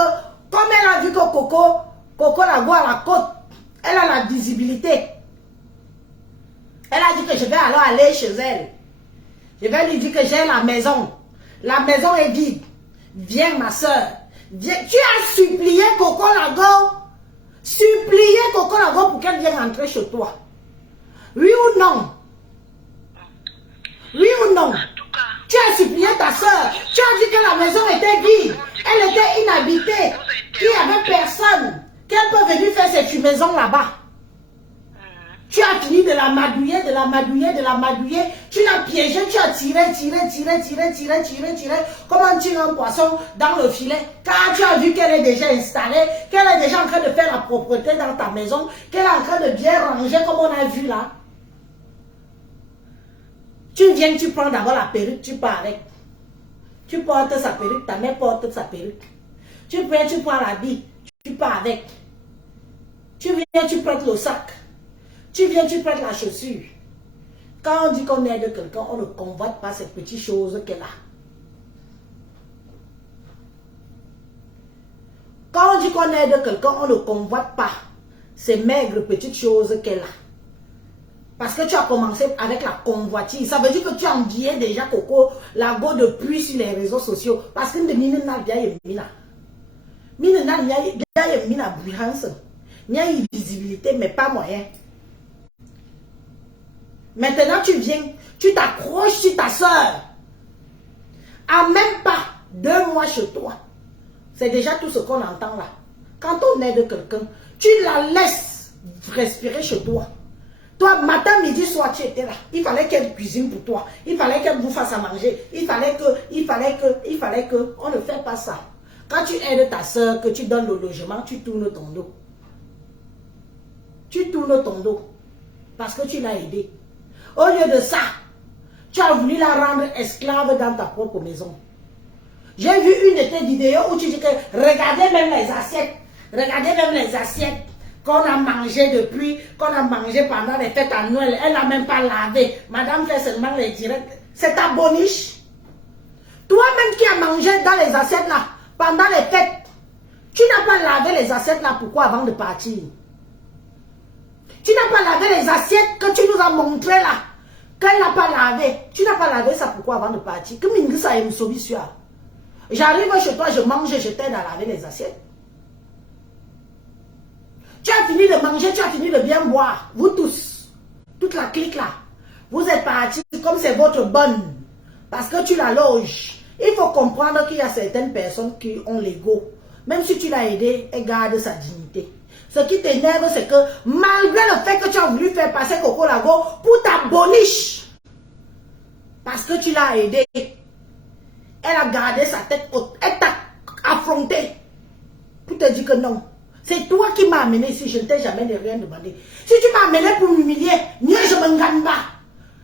comme elle a vu que Coco Lago à la côte, elle a la visibilité. Elle a dit que je vais alors aller chez elle. Je vais lui dire que j'ai la maison. La maison est vide. Viens ma soeur. Viens. Tu as supplié Coco Lago. Supplié Coco Lago pour qu'elle vienne rentrer chez toi. Oui ou non? Oui ou non? Tu as supplié ta soeur. Tu as dit que la maison était vide. Elle était inhabitée. Il n'y avait personne. Qu'elle peut venir faire cette maison là-bas. Tu as fini de la madouiller, tu l'as piégé, tu as tiré, comme on tire un poisson dans le filet, car tu as vu qu'elle est déjà installée, qu'elle est déjà en train de faire la propreté dans ta maison, qu'elle est en train de bien ranger comme on a vu là. Tu viens, tu prends d'abord la perruque, tu pars avec. Tu portes sa perruque, ta mère porte sa perruque. Tu viens, tu prends l'habit, tu pars avec. Tu viens, tu prends le sac. Tu viens, tu prêtes la chaussure. Quand on dit qu'on aide quelqu'un, on ne convoite pas ces petites choses qu'elle a. Quand on dit qu'on aide quelqu'un, on ne convoite pas ces maigres petites choses qu'elle a. Parce que tu as commencé avec la convoitise. Ça veut dire que tu as envié déjà Coco Lago depuis sur les réseaux sociaux. Parce que mine n'a bien mina. Mine n'a bien mina brillance. Il y a une visibilité, mais pas moyen. Maintenant, tu viens, tu t'accroches sur ta soeur. À même pas 2 mois chez toi. C'est déjà tout ce qu'on entend là. Quand on aide quelqu'un, tu la laisses respirer chez toi. Toi, matin, midi, soir, tu étais là. Il fallait qu'elle cuisine pour toi. Il fallait qu'elle vous fasse à manger. Il fallait que. On ne fait pas ça. Quand tu aides ta soeur, que tu donnes le logement, tu tournes ton dos. Tu tournes ton dos. Parce que tu l'as aidé. Au lieu de ça, tu as voulu la rendre esclave dans ta propre maison. J'ai vu une de tes vidéos où tu dis que regardez même les assiettes. Regardez même les assiettes qu'on a mangées depuis, qu'on a mangées pendant les fêtes à Noël. Elle n'a même pas lavé. Madame fait seulement les directs. C'est ta boniche. Toi-même qui as mangé dans les assiettes là, pendant les fêtes, tu n'as pas lavé les assiettes là. Pourquoi avant de partir? Tu n'as pas lavé les assiettes que tu nous as montré là. Qu'elle n'a pas lavé. Tu n'as pas lavé ça pourquoi avant de partir? Que ça est une j'arrive chez toi, je mange et je t'aide à laver les assiettes. Tu as fini de manger, tu as fini de bien boire. Vous tous, toute la clique là. Vous êtes partis comme c'est votre bonne. Parce que tu la loges. Il faut comprendre qu'il y a certaines personnes qui ont l'ego. Même si tu l'as aidé, elle garde sa dignité. Ce qui t'énerve, c'est que malgré le fait que tu as voulu faire passer Coco Lago pour ta boniche, parce que tu l'as aidé, elle a gardé sa tête haute, elle t'a affronté pour te dire que non. C'est toi qui m'as amené ici, je ne t'ai jamais rien demandé. Si tu m'as amené pour m'humilier, mieux je me gagne pas.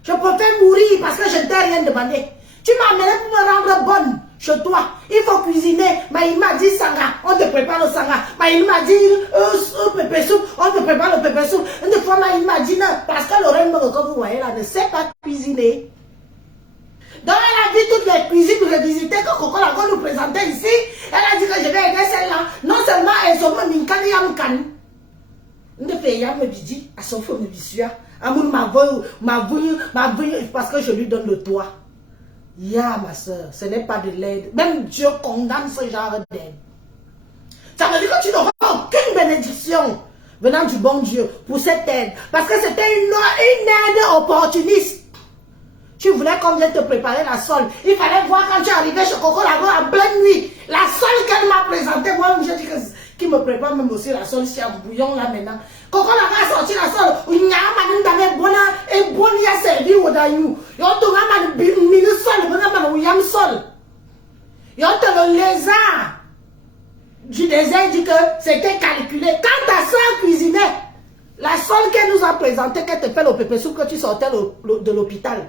Je préfère mourir parce que je ne t'ai rien demandé. Tu m'as amené pour me rendre bonne chez toi. Il faut cuisiner. Mais il m'a dit sanga, on te prépare le sanga. Mais il m'a dit pépé soupe, on te prépare le pépé soupe. Une fois là, il m'a dit non, parce que Lorraine, comme vous voyez là, ne sait pas cuisiner. Donc elle a dit toutes les cuisines revisitées que Coco Lago nous présentait ici. Elle a dit que je vais aider celle-là. Non seulement elles sont minkani yamkan. Ne paye me dit à son faux me dit Amour m'a vu parce que je lui donne le toit. Ya ma soeur, ce n'est pas de l'aide. Même Dieu condamne ce genre d'aide. Ça veut dire que tu n'auras aucune bénédiction venant du bon Dieu pour cette aide. Parce que c'était une aide opportuniste. Tu voulais qu'on vienne te préparer la sole. Il fallait voir quand tu arrivais chez Coco Lago en pleine nuit. La sole qu'elle m'a présentée, moi je dis que qui me prépare même aussi la sole, c'est un bouillon là maintenant. Coco Lago a sorti la sole. Il y a un bon et bon y a servi au daïou. Il y a un mini sol, il y a un sol. Il y a un lézard du désert dit que c'était calculé. Quand ta soeur cuisinait, la sole qu'elle nous a présentée, qu'elle te fait le pépé soupe que tu sortais de l'hôpital.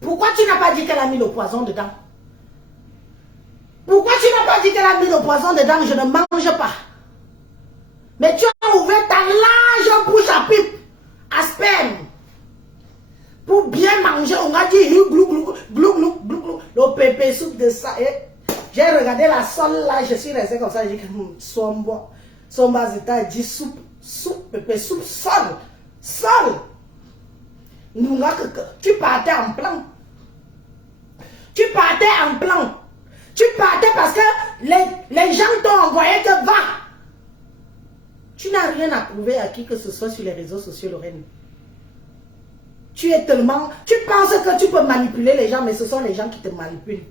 Pourquoi tu n'as pas dit qu'elle a mis le poison dedans? Pourquoi tu n'as pas dit qu'elle a mis le poison dedans? Je ne mange pas. Mais tu as ouvert ta large bouche à pipe, à sperme. Pour bien manger, on a dit glou, glou, glou, glou, glou, le pépé soupe de ça. J'ai regardé la sole là, je suis resté comme ça, j'ai dit Somba Zeta dit soupe, pépé soupe, sol. Tu partais en plan. Tu partais parce que les gens t'ont envoyé que va. Tu n'as rien à prouver à qui que ce soit sur les réseaux sociaux, Lorraine. Tu penses que tu peux manipuler les gens, mais ce sont les gens qui te manipulent.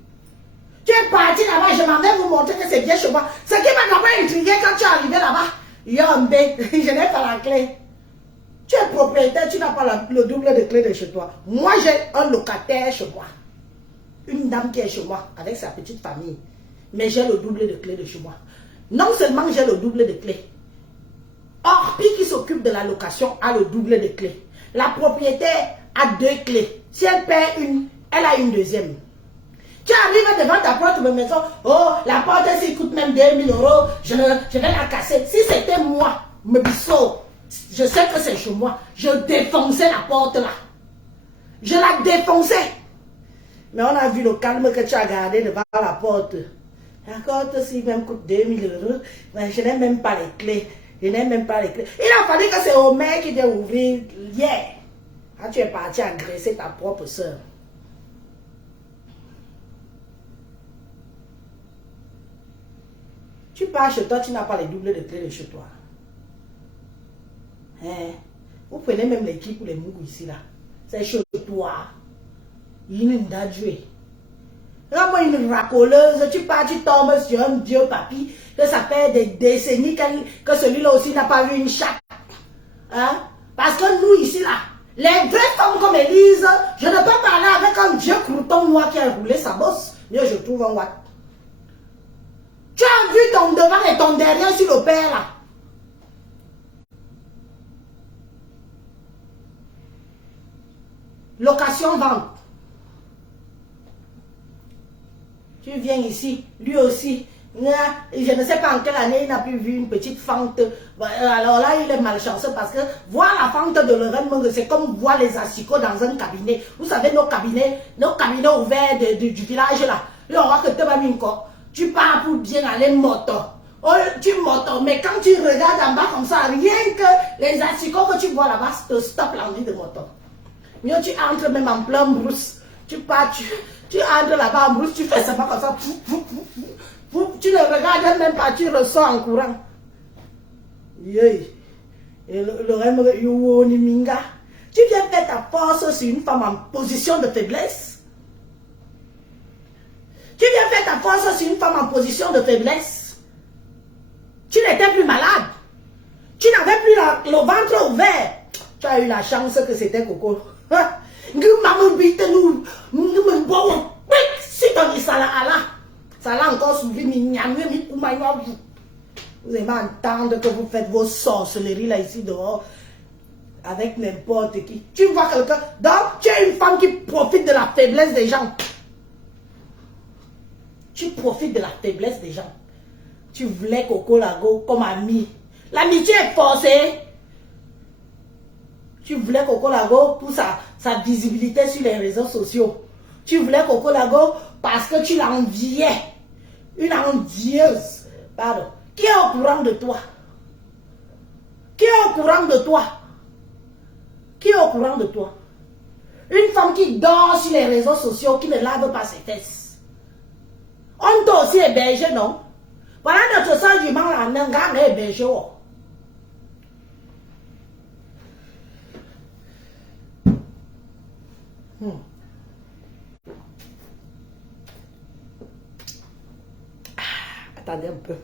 Tu es parti là-bas, je m'en vais vous montrer que c'est bien chez moi. Ce qui m'a d'abord intrigué quand tu es arrivé là-bas, je n'ai pas la clé. Tu es propriétaire, tu n'as pas le double de clé de chez toi. Moi, j'ai un locataire chez moi. Une dame qui est chez moi avec sa petite famille. Mais j'ai le double de clé de chez moi. Non seulement j'ai le double de clé. Orpi qui s'occupe de la location a le double de clé. La propriétaire a 2 clés. Si elle perd une, elle a une deuxième. Tu arrives devant ta porte de maison. Oh, la porte, elle coûte même 2000 €. Je vais la casser. Si c'était moi, me bisso. Je sais que c'est chez moi. Je défonçais la porte là. Je la défonçais. Mais on a vu le calme que tu as gardé devant la porte. La porte aussi même coûte 2000 €. Mais je n'ai même pas les clés. Il a fallu que c'est Omer qui vient ouvrir hier. Quand tu es parti agresser ta propre soeur. Tu pars chez toi, tu n'as pas les doubles de clés de chez toi. Hein? Vous prenez même l'équipe pour les mougous ici là. C'est chez toi. Il est d'adjouer. Là-bas, une racoleuse, tu pars, tu tombes sur un vieux papy, que ça fait des décennies que celui-là aussi n'a pas vu une chatte. Hein? Parce que nous ici là, les vraies femmes comme Élise, je ne peux parler avec un vieux crouton noir qui a roulé sa bosse. Mieux je trouve un watt. Tu as vu ton devant et ton derrière sur le père là. Location, vente. Tu viens ici, lui aussi. Je ne sais pas en quelle année il n'a plus vu une petite fente. Alors là, il est malchanceux parce que voir la fente de Lorraine, c'est comme voir les asticots dans un cabinet. Vous savez, nos cabinets ouverts du village là. Il y aura que tu pars pour bien aller moto. Oh, tu moto, mais quand tu regardes en bas comme ça, rien que les asticots que tu vois là-bas te stoppent l'envie de moto. Mieux tu entres même en plein brousse. Tu pars, tu entres là-bas en brousse, tu fais ça comme ça. Tu ne regardes même pas, tu ressors en courant. Et le rêve, tu viens faire ta force sur une femme en position de faiblesse. Tu viens faire ta force sur une femme en position de faiblesse. Tu n'étais plus malade. Tu n'avais plus le ventre ouvert. Tu as eu la chance que c'était Coco. Si tu ça l'a encore suivi. Vous allez entendre que vous faites vos sorcelleries là ici dehors avec n'importe qui. Tu vois quelqu'un. Donc, tu es une femme qui profite de la faiblesse des gens. Tu profites de la faiblesse des gens. Tu voulais Coco Lago comme ami. L'amitié est forcée. Tu voulais Coco Lago pour sa visibilité sur les réseaux sociaux. Tu voulais Coco Lago parce que tu l'enviais. Une envieuse. Pardon. Qui est au courant de toi? Qui est au courant de toi? Qui est au courant de toi? Une femme qui dort sur les réseaux sociaux, qui ne lave pas ses fesses. On t'a aussi hébergé, non? Voilà notre sang du mal en un gars hébergé. Attendez un peu.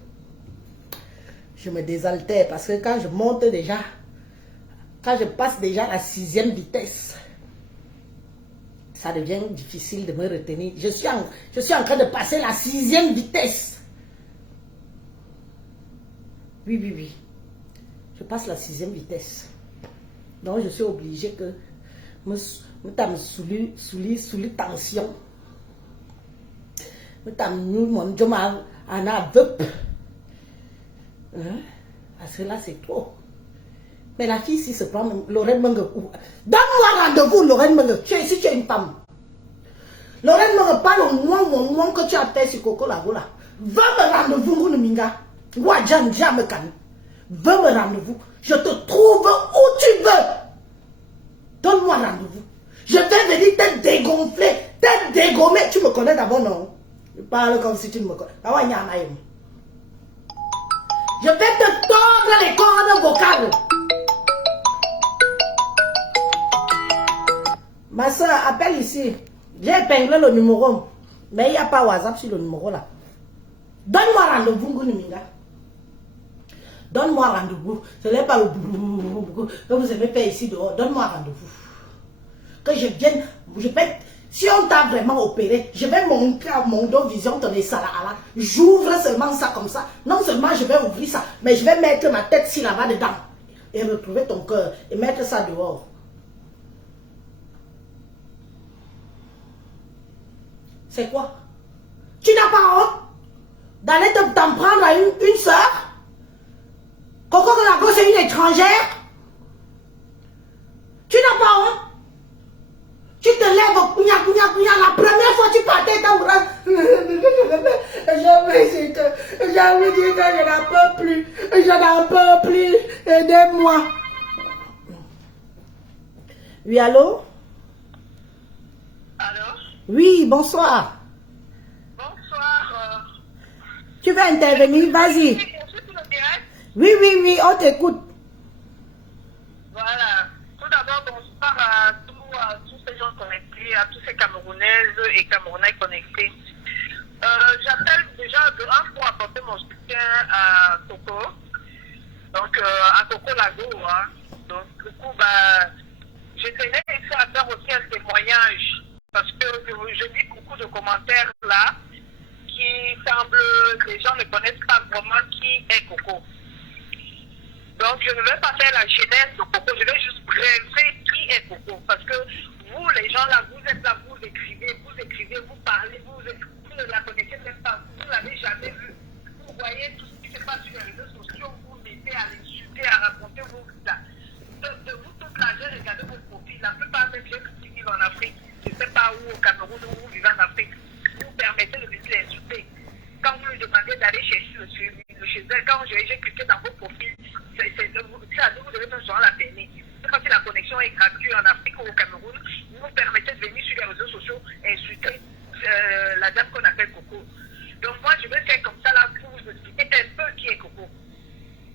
Je me désaltère parce que quand je monte déjà, quand je passe déjà à la 6e vitesse, ça devient difficile de me retenir. Je suis en train de passer la 6e vitesse. Oui, oui, oui. Je passe la 6e vitesse. Donc, je suis obligé que me souli tension. Me tamnou mon joma ana veup. Parce que là, c'est trop. Mais la fille, si se prend, Lorraine Menge, donne-moi rendez-vous, Lorraine Menge. Si tu es une femme. Lorraine Menge parle au moins que tu as fait sur Coco Lagola. Va me rendez-vous, Mouniminga. Wajan, Jamekan. Va me rendez-vous. Je te trouve où tu veux. Donne-moi rendez-vous. Je vais venir te dégonfler, te dégommer. Tu me connais d'abord, non? Je parle comme si tu ne me connais. Je vais te tordre les cordes vocales. Ma soeur, appelle ici. J'ai épinglé le numéro. Mais il n'y a pas WhatsApp sur le numéro là. Donne-moi rendez-vous, Ngouniminga. Donne-moi rendez-vous. Ce n'est pas le que vous aimez faire ici dehors. Donne-moi rendez-vous. Que je vienne, si on t'a vraiment opéré, je vais montrer à mon dos vision ton salala. J'ouvre seulement ça comme ça. Non seulement je vais ouvrir ça, mais je vais mettre ma tête si là-bas dedans. Et retrouver ton cœur. Et mettre ça dehors. C'est quoi? Tu n'as pas honte d'aller t'en prendre à une soeur? Coco Lago, c'est une étrangère? Tu n'as pas honte? Tu te lèves au couigna, la première fois tu partais dans le bras. J'avais dit que je n'en peux plus. Je n'en peux plus. Aidez-moi. Oui, allô? Allô? Oui, bonsoir. Bonsoir. Tu veux intervenir? Vas-y. Oui, oui, oui, on t'écoute. Voilà. Tout d'abord, bonsoir à tous ces gens connectés, à tous ces Camerounaises et Camerounais connectés. J'appelle déjà pour apporter mon soutien à Coco. Donc, à Coco Lago. Hein. Donc, du coup, je tenais à faire aussi un témoignage. Parce que je lis beaucoup de commentaires là qui semblent que les gens ne connaissent pas vraiment qui est Coco. Donc, je ne vais pas faire la genèse de Coco, je vais juste briefer qui est Coco. Parce que vous, les gens là, vous êtes là, vous écrivez, vous parlez, vous ne la connaissez même pas, vous ne l'avez jamais vue. Vous voyez tout ce qui se passe sur les réseaux sociaux, vous mettez à l'insulter, à raconter vos vies. De vous, toute la j'ai regardé vos profils. La plupart des gens qui vivent en Afrique, je ne sais pas où, au Cameroun, où vous vivez en Afrique, vous permettez de venir l'insulter. Quand vous lui demandez d'aller chez elle, quand j'ai cliqué dans vos profils, c'est à nous, vous devez nous la permis. C'est parce que la connexion est gratuite en Afrique ou au Cameroun, vous nous permettez de venir sur les réseaux sociaux et insulter la dame qu'on appelle Coco. Donc moi, je vais faire comme ça là pour vous expliquer un peu qui est Coco.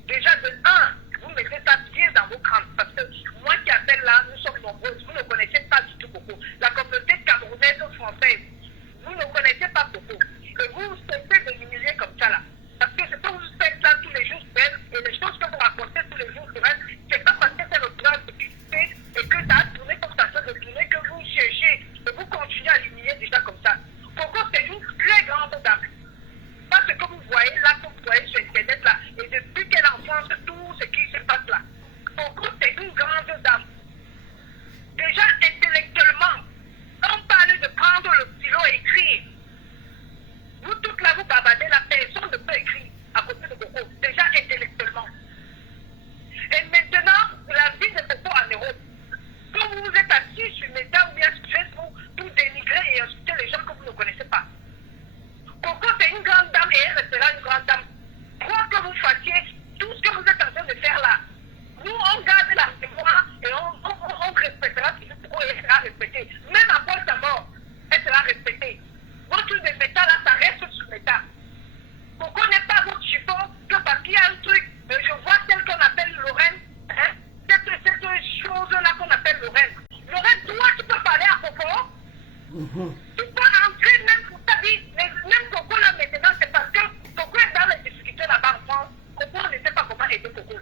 Déjà, de 1, vous mettez ça bien dans vos crânes. Parce que moi qui appelle là, nous sommes nombreux, vous ne connaissez pas du tout Coco. La communauté camerounaise française, vous ne connaissez pas Coco. Et vous cessez de l'humilier comme ça là. Parce que c'est pas vous faites là tous les jours, et les choses que vous racontez tous les jours, c'est pas parce que c'est le droit de quitter et que ça a tourné comme ça, de tourner que vous cherchez et vous continuez à l'humilier déjà comme ça. Coco, c'est une respectée. Même après sa mort, elle sera respectée. Votre truc de métal, là, ça reste sur métal. Coco n'est pas votre chiffon, que parce qu'il y a un truc, je vois celle qu'on appelle Lorraine, hein, cette chose-là qu'on appelle Lorraine. Lorraine, toi, tu peux parler à Coco. Tu peux entrer même pour ta vie, même Coco là maintenant, c'est parce que Coco est dans les difficultés là-bas en France. Coco, on ne sait pas comment aider Coco.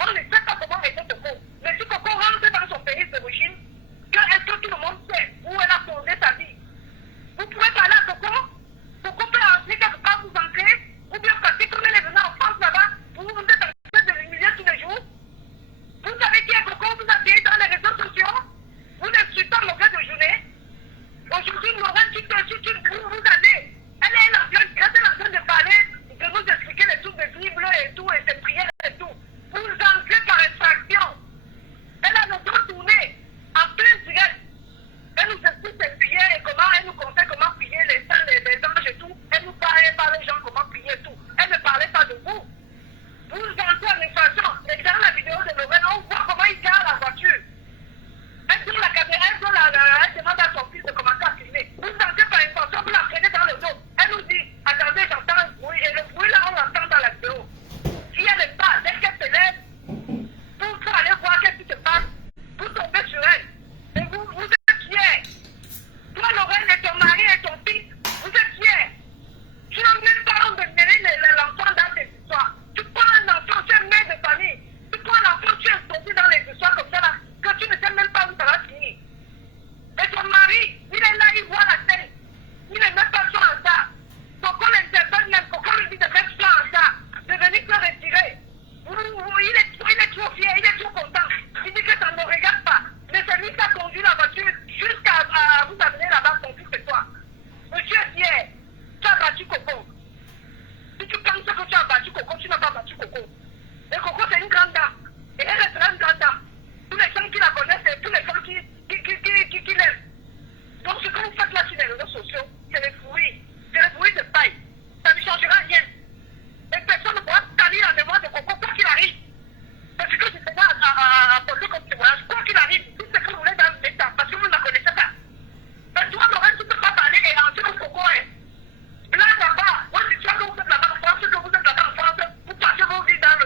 On ne sait pas comment aider Coco. Mais si Coco rentre dans son pays d'origine, est-ce que tout le monde sait où elle a fondé sa vie? Vous pouvez parler à Coco. Coco peut entrer quelque part, vous entrez, ou bien parce que comme elle est venue en France là-bas, vous êtes en train de l'humilier tous les jours. Vous savez qui est Coco, vous appuyez dans les réseaux sociaux, vous l'insultez en longueur de journée. Aujourd'hui, Lorraine, vous allez, elle est en train de parler, de nous expliquer les trucs de Bible et tout, et ses prières et tout. Vous entrez par infraction. Elle a le dos tourné, en plein direct. Elle nous explique ses prières et comment, elle nous conseille comment prier les saints, les anges et tout. Elle nous parlait par les gens comment prier et tout. Elle ne parlait pas de vous. Vous entrez en infraction. Et dans la vidéo de Lorraine, on voit comment il gare la voiture. Elle tourne la caméra, elle demande à son fils de commencer à filmer. Vous entrez par infraction, vous la prenez dans le dos. Elle nous dit, attendez, j'entends un bruit. Et le bruit là, on l'entend dans la vidéo. Si elle n'est pas, dès qu'elle se lève, pour aller voir qu'est-ce qui se passe, vous tombez sur elle. Et vous êtes fiers. Toi, Lorraine, et ton mari et ton fils, vous êtes fiers. Tu n'as même pas honte de mêler l'enfant dans tes histoires. Tu prends un enfant, tu es mère de famille. Tu prends un enfant, tu es sorti dans les histoires comme ça là, que tu ne sais même pas où ça va finir. Et ton mari, il est là, il voit la scène. Il ne met pas ça en ça. Coco l'interpelle même, Coco lui dit de mettre ça en ça, de venir se retirer. Il est trop fier, il est trop content. Il dit que ça ne me regarde pas. Mais c'est lui qui a conduit la voiture jusqu'à vous amener là-bas, ton fils et toi. Monsieur est fier. Tu as battu Coco. Si tu penses que tu as battu Coco, tu n'as pas battu Coco. Et Coco, c'est une grande dame. Et elle est une grande dame. Tous les gens qui la connaissent et tous les gens qui l'aiment. Donc ce que vous faites là sur les réseaux sociaux, c'est le bruit. C'est le bruit de paille. Ça ne changera rien. Et personne ne pourra tarir la mémoire de Coco, quoi qu'il arrive. C'est ce que je fais à porter comme témoignage. Quoi qu'il arrive, tout ce que vous voulez dans le métal, parce que vous ne la connaissez pas. Mais toi, Lorraine, tu ne peux pas parler et entrer au Coco. Là, là-bas, moi, je suis sûr que vous êtes là-bas en France, que vous êtes là-bas en France, vous passez vos vies dans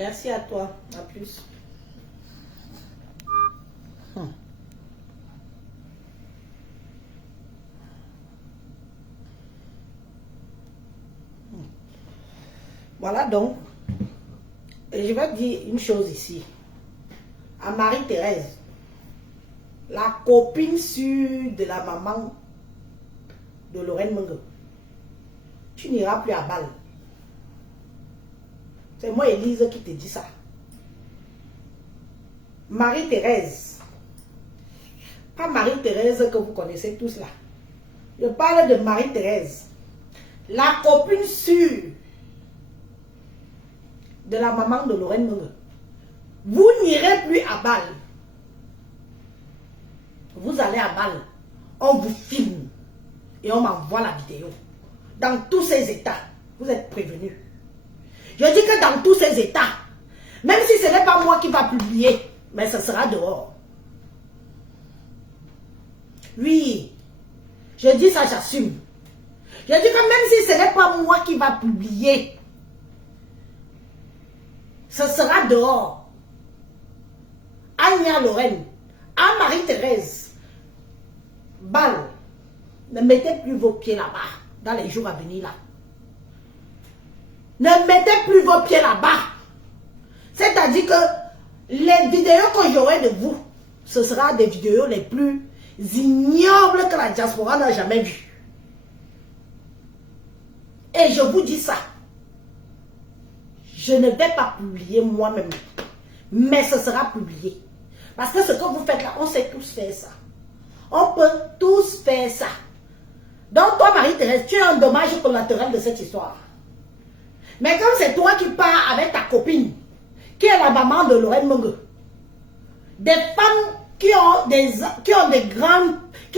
Merci à toi. À plus. Voilà donc. Et je vais dire une chose ici. À Marie-Thérèse, la copine sûre de la maman de Lorraine Mengue, tu n'iras plus à Bâle. C'est moi, Élise, qui te dit ça. Marie-Thérèse. Pas Marie-Thérèse que vous connaissez tous là. Je parle de Marie-Thérèse. La copine sûre de la maman de Lorraine Mengue. Vous n'irez plus à Bâle. Vous allez à Bâle. On vous filme. Et on m'envoie la vidéo. Dans tous ces états, vous êtes prévenus. Je dis que dans tous ces états, même si ce n'est pas moi qui va publier, mais ce sera dehors. Oui, je dis ça, j'assume. Je dis que même si ce n'est pas moi qui va publier, ce sera dehors. Anya Lorraine, à Marie-Thérèse, Bâle, ne mettez plus vos pieds là-bas dans les jours à venir là. Ne mettez plus vos pieds là-bas. C'est-à-dire que les vidéos que j'aurai de vous, ce sera des vidéos les plus ignobles que la diaspora n'a jamais vues. Et je vous dis ça. Je ne vais pas publier moi-même. Mais ce sera publié. Parce que ce que vous faites là, on sait tous faire ça. On peut tous faire ça. Donc toi, Marie-Thérèse, tu es un dommage collatéral de cette histoire. Mais comme c'est toi qui pars avec ta copine, qui est la maman de Lorraine Mengue, des femmes qui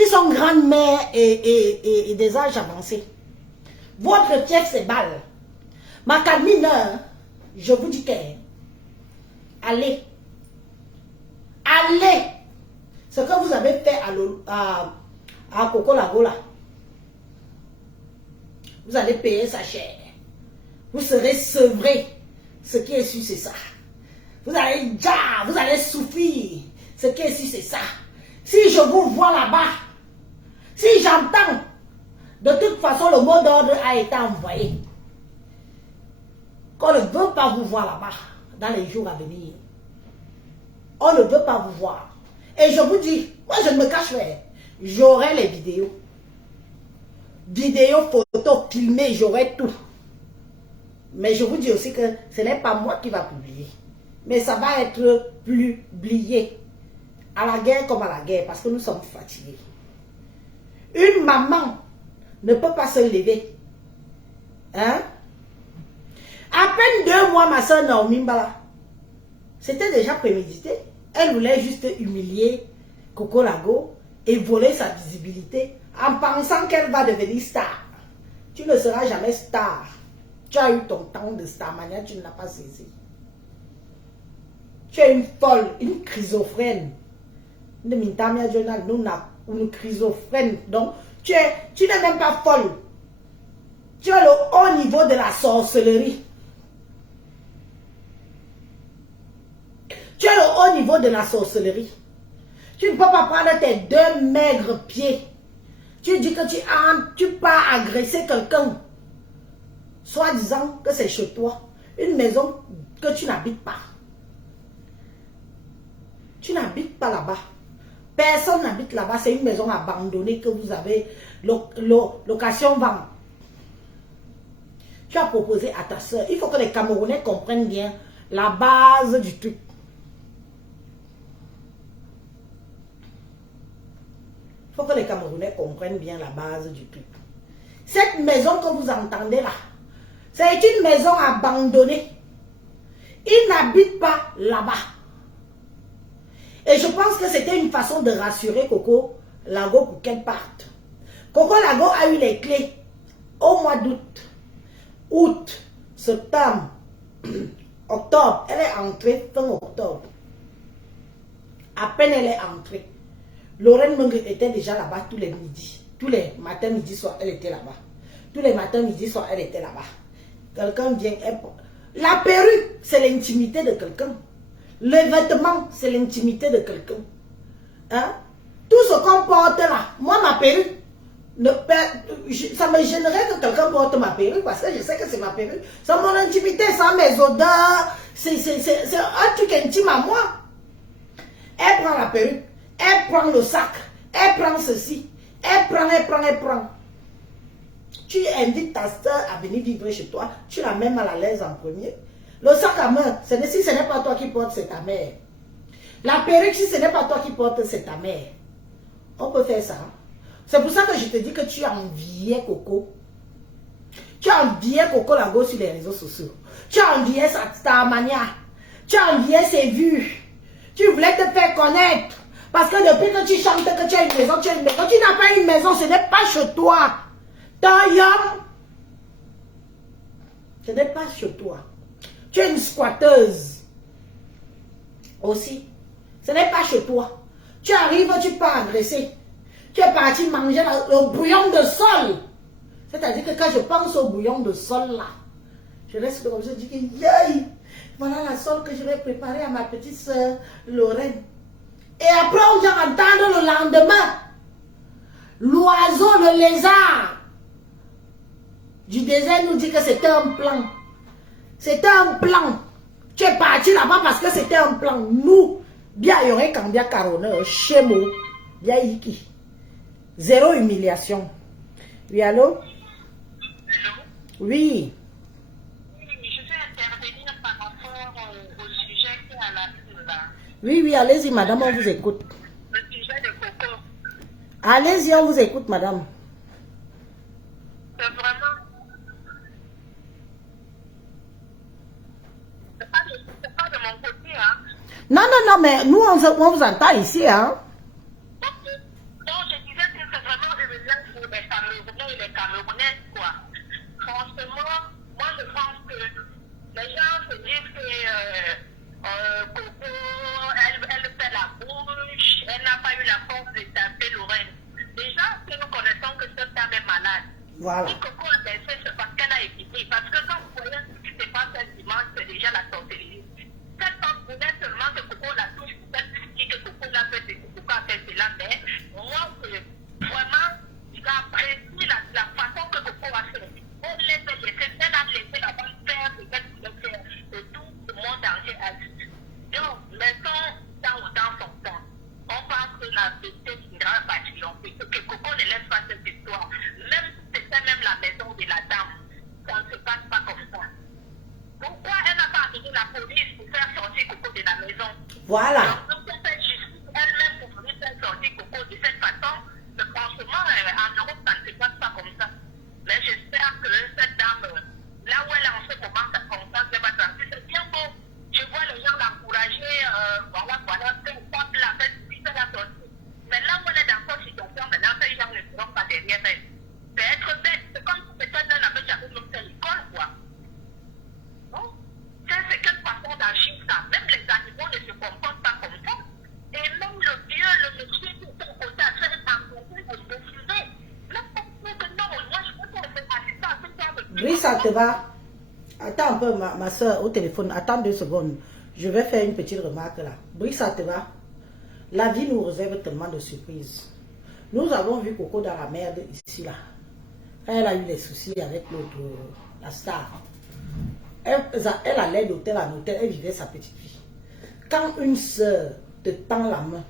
sont grandes-mères et des âges avancés, votre chef c'est Bâle. Ma Carmine, je vous dis que allez. Allez. Ce que vous avez fait à Coco Lago là, vous allez payer sa chair. Vous serez sevré. Ce qui est sûr, c'est ça. Vous allez souffrir. Ce qui est sûr, c'est ça. Si je vous vois là-bas, si j'entends, de toute façon, le mot d'ordre a été envoyé. Qu'on ne veut pas vous voir là-bas, dans les jours à venir. On ne veut pas vous voir. Et je vous dis, moi je ne me cache pas. J'aurai les vidéos. Vidéos, photos, filmées, j'aurai tout. Mais je vous dis aussi que ce n'est pas moi qui va publier. Mais ça va être publié. À la guerre comme à la guerre, parce que nous sommes fatigués. Une maman ne peut pas se lever. Hein? À peine 2 mois, ma soeur Naomi Mbala, c'était déjà prémédité. Elle voulait juste humilier Coco Lago et voler sa visibilité en pensant qu'elle va devenir star. Tu ne seras jamais star. Tu as eu ton temps de starmania, tu ne l'as pas saisi. Tu es une folle, une schizophrène. Une schizophrène. Donc, tu n'es même pas folle. Tu es le haut niveau de la sorcellerie. Tu es le haut niveau de la sorcellerie. Tu ne peux pas prendre tes 2 maigres pieds. Tu dis que tu pars agresser quelqu'un. Soit disant que c'est chez toi. Une maison que tu n'habites pas. Tu n'habites pas là-bas. Personne n'habite là-bas. C'est une maison abandonnée que vous avez location vente. Tu as proposé à ta soeur. Il faut que les Camerounais comprennent bien la base du truc. Il faut que les Camerounais comprennent bien la base du truc. Cette maison que vous entendez là, c'est une maison abandonnée. Ils n'habitent pas là-bas. Et je pense que c'était une façon de rassurer Coco Lago pour qu'elle parte. Coco Lago a eu les clés au mois d'août. Août, septembre, octobre. Elle est entrée fin octobre. À peine elle est entrée. Lorraine Mengue était déjà là-bas tous les midis. Tous les matins, midi, soir, elle était là-bas. Tous les matins, midi, soir, elle était là-bas. Quelqu'un vient, La perruque, c'est l'intimité de quelqu'un. Le vêtement, c'est l'intimité de quelqu'un. Hein? Tout ce qu'on porte là, moi ma perruque, ça me gênerait que quelqu'un porte ma perruque parce que je sais que c'est ma perruque. C'est mon intimité, c'est mes odeurs, c'est un truc intime à moi. Elle prend la perruque, elle prend le sac, elle prend ceci, elle prend. Tu invites ta soeur à venir vivre chez toi, tu la mets mal à l'aise en premier. Le sac à main, si ce n'est pas toi qui portes, c'est ta mère. La perruque, si ce n'est pas toi qui portes, c'est ta mère. On peut faire ça. C'est pour ça que je te dis que tu enviais Coco. Tu enviais Coco Lango sur les réseaux sociaux. Tu enviais sa manière. Tu enviais ses vues. Tu voulais te faire connaître. Parce que depuis que tu chantes que tu as une maison, tu as une maison. Tu n'as pas une maison, ce n'est pas chez toi. Taillom. Ce n'est pas chez toi. Tu es une squatteuse. Aussi. Ce n'est pas chez toi. Tu arrives, tu peux agresser. Tu es parti manger le bouillon de sol. C'est-à-dire que quand je pense au bouillon de sol là, je reste comme ça, je dis que yay, voilà la sol que je vais préparer à ma petite soeur Lorraine. Et après on vient entendre le lendemain, l'oiseau, le lézard du désert nous dit que c'était un plan. C'était un plan. Tu es parti là-bas parce que c'était un plan. Nous, bien il y aurait Cambia Caroneur, Chemo, bien Iki. Zéro humiliation. Oui, allô? Oui. Je vais intervenir par rapport au sujet qui est à la fin là. Oui, allez-y, madame, on vous écoute. Le sujet de Coco. Allez-y, on vous écoute, madame. C'est vraiment. C'est pas de mon côté, hein. Non, mais nous, on vous entend ici, hein. Donc, je disais que c'est vraiment humiliant pour les Camerounais et les Camerounaises, quoi. Franchement, moi, je pense que les gens se disent que Coco, elle fait la bouche, elle n'a pas eu la force de taper Lorraine. Déjà, que nous connaissons que cette femme est malade. Voilà. Si Coco a baissé, c'est parce qu'elle a évité. Parce que quand vous voyez ce qui se passe ce dimanche, c'est déjà la sorcellerie. Cette femme voulait seulement que Coco la touche, peut-être dit que Coco l'a fait, que Coco a fait cela, mais moi, vraiment, j'apprécie la façon que Coco a fait. Elle a laissé la bonne faire ce qu'elle voulait faire. Et tout le monde entier a vu. Donc, mettons ça dans son temps. On pense que la vérité finira par triompher. Que Coco ne laisse pas cette histoire. Même si c'était même la maison de la dame, ça ne se passe pas comme ça. Pourquoi elle n'a pas amené la police pour faire sortir Coco de la maison? Voilà. Donc, on fait justice elle-même pour venir faire sortir Coco de cette façon. Mais franchement, en Europe, ça ne se passe pas comme ça. Mais j'espère que cette dame, là où elle est en ce moment, sa conscience va tranquille. C'est bien beau. Je vois les gens l'encourager, voilà, c'est la fête, puis c'est la sortie. Mais là où elle est dans cette situation, maintenant, ces gens ne seront pas derrière elle. C'est être bête. C'est comme si peut-être elle avait jamais même fait l'école, quoi. Non? C'est quelle façon d'agir ça? Même les animaux ne se comportent pas comme ça. Et même le vieux, le monsieur qui est au côté à faire rencontrer pour refuser. Même pour dire que non, moi je peux pas faire assister à ce genre de Brice, ça te va? Attends un peu, ma soeur, au téléphone. Attends 2 secondes. Je vais faire une petite remarque là. Brice, ça te va? La vie nous réserve tellement de surprises. Nous avons vu Coco dans la merde ici là. Quand elle a eu des soucis avec l'autre, la star. Elle allait d'hôtel en hôtel, elle vivait sa petite vie. Quand une soeur te tend la main,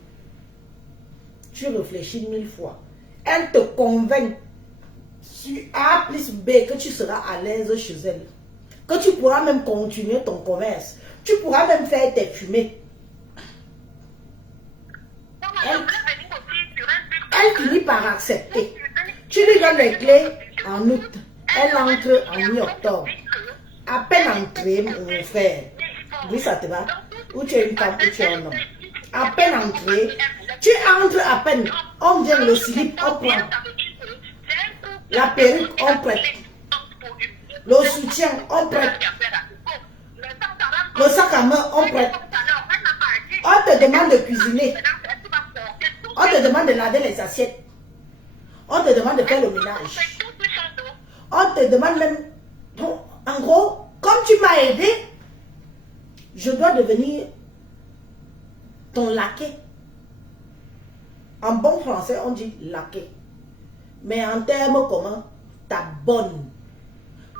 tu réfléchis 1000 fois. Elle te convainc sur A plus B que tu seras à l'aise chez elle. Que tu pourras même continuer ton commerce. Tu pourras même faire tes fumées. Elle finit par accepter. Tu lui donnes les clés en août. Elle entre en mi-octobre. À peine entrée, mon frère. Oui, ça te va? Ou tu es une femme ou tu es un homme. À peine entrée. Tu entres à peine. On vient le slip, on prend. La perruque, on prête. Le soutien, on prête. Le sac à main, on prête. On te demande de cuisiner. On te demande de laver les assiettes. On te demande de faire le ménage. On te demande même... Bon, en gros, comme tu m'as aidé, je dois devenir ton laquais. En bon français, on dit laquais. Mais en termes communs, ta bonne.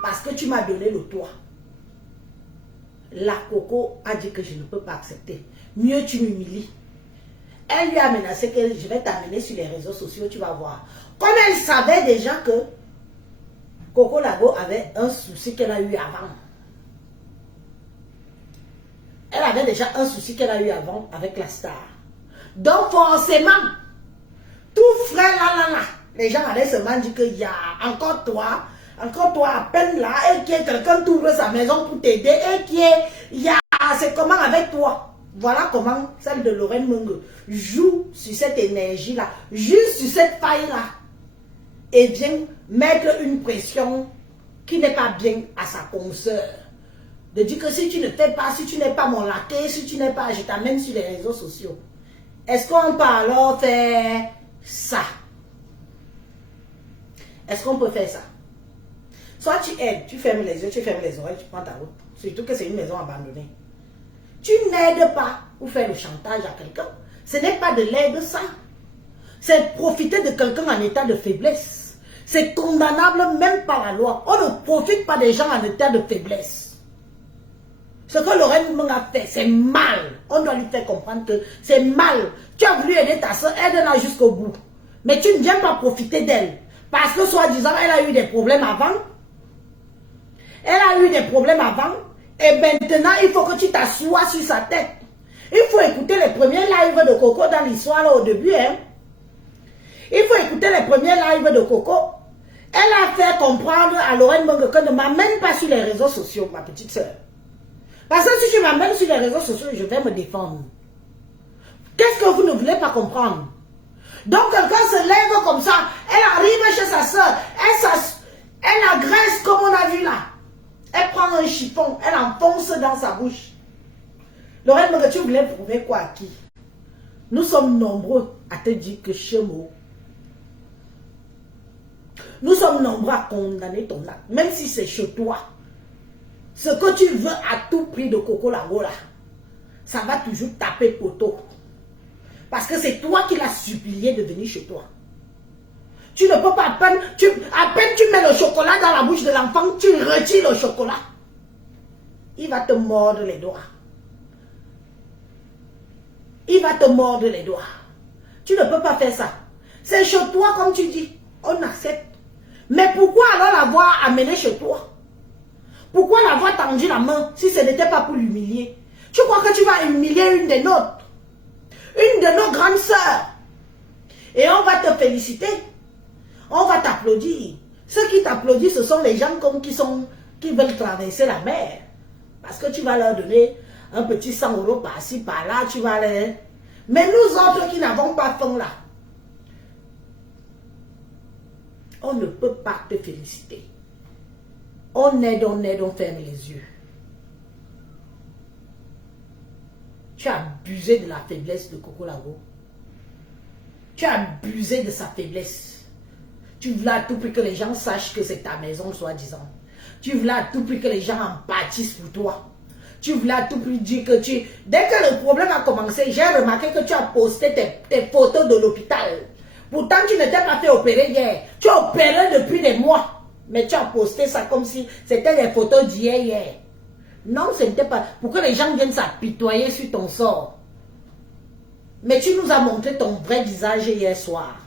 Parce que tu m'as donné le toit. La Coco a dit que je ne peux pas accepter. Mieux tu m'humilies. Elle lui a menacé que je vais t'amener sur les réseaux sociaux, tu vas voir. Comme elle savait déjà que Coco Lago avait un souci qu'elle a eu avant. Elle avait déjà un souci qu'elle a eu avant avec la star. Donc forcément, tout frais là. Les gens allaient seulement dire qu'il y a encore toi à peine là, et qui est quelqu'un qui ouvre sa maison pour t'aider, et qui est, c'est comment avec toi. Voilà comment celle de Lorraine Mongo joue sur cette énergie-là, juste sur cette faille-là, et vient mettre une pression qui n'est pas bien à sa consoeur. De dire que si tu ne fais pas, si tu n'es pas mon laquais, si tu n'es pas, je t'amène sur les réseaux sociaux. Est-ce qu'on peut alors faire ça? Est-ce qu'on peut faire ça? Soit tu aides, tu fermes les yeux, tu fermes les oreilles, tu prends ta route. Surtout que c'est une maison abandonnée. Tu n'aides pas pour faire le chantage à quelqu'un. Ce n'est pas de l'aide, ça. C'est profiter de quelqu'un en état de faiblesse. C'est condamnable même par la loi. On ne profite pas des gens en état de faiblesse. Ce que Lorraine m'a fait, c'est mal. On doit lui faire comprendre que c'est mal. Tu as voulu aider ta soeur, aide-la jusqu'au bout. Mais tu ne viens pas profiter d'elle. Parce que soi-disant, elle a eu des problèmes avant. Elle a eu des problèmes avant. Et maintenant, il faut que tu t'assoies sur sa tête. Il faut écouter les premiers lives de Coco dans l'histoire là, au début. Hein. Il faut écouter les premiers lives de Coco. Elle a fait comprendre à Lorraine Mongo que ne m'amène pas sur les réseaux sociaux, ma petite soeur. Parce que si tu m'amènes sur les réseaux sociaux, je vais me défendre. Qu'est-ce que vous ne voulez pas comprendre? Donc quelqu'un se lève comme ça, elle arrive chez sa soeur, elle agresse comme on a vu là. Elle prend un chiffon, elle enfonce dans sa bouche. Lorraine, tu voulais prouver quoi à qui? Nous sommes nombreux à te dire que Chemo. Nous sommes nombreux à condamner ton acte, même si c'est chez toi. Ce que tu veux à tout prix de Coco Lago là, ça va toujours taper poteau. Parce que c'est toi qui l'as supplié de venir chez toi. Tu ne peux pas, à peine tu mets le chocolat dans la bouche de l'enfant, tu retires le chocolat. Il va te mordre les doigts. Il va te mordre les doigts. Tu ne peux pas faire ça. C'est chez toi comme tu dis. On accepte. Mais pourquoi alors l'avoir amené chez toi? Pourquoi l'avoir tendu la main si ce n'était pas pour l'humilier? Tu crois que tu vas humilier une des nôtres? Une de nos grandes sœurs. Et on va te féliciter. On va t'applaudir. Ceux qui t'applaudissent, ce sont les gens qui veulent traverser la mer. Parce que tu vas leur donner un petit 100 € par-ci, par-là, tu vas les... Mais nous autres qui n'avons pas faim là, on ne peut pas te féliciter. On aide, on ferme les yeux. Tu as abusé de la faiblesse de Coco Lago. Tu as abusé de sa faiblesse. Tu voulais à tout prix que les gens sachent que c'est ta maison, soi-disant. Tu voulais à tout prix que les gens en bâtissent pour toi. Tu voulais à tout prix dire que tu... Dès que le problème a commencé, j'ai remarqué que tu as posté tes photos de l'hôpital. Pourtant, tu ne t'es pas fait opérer hier. Tu as opéré depuis des mois. Mais tu as posté ça comme si c'était des photos d'hier. Non, ce n'était pas... Pour que les gens viennent s'apitoyer sur ton sort. Mais tu nous as montré ton vrai visage hier soir.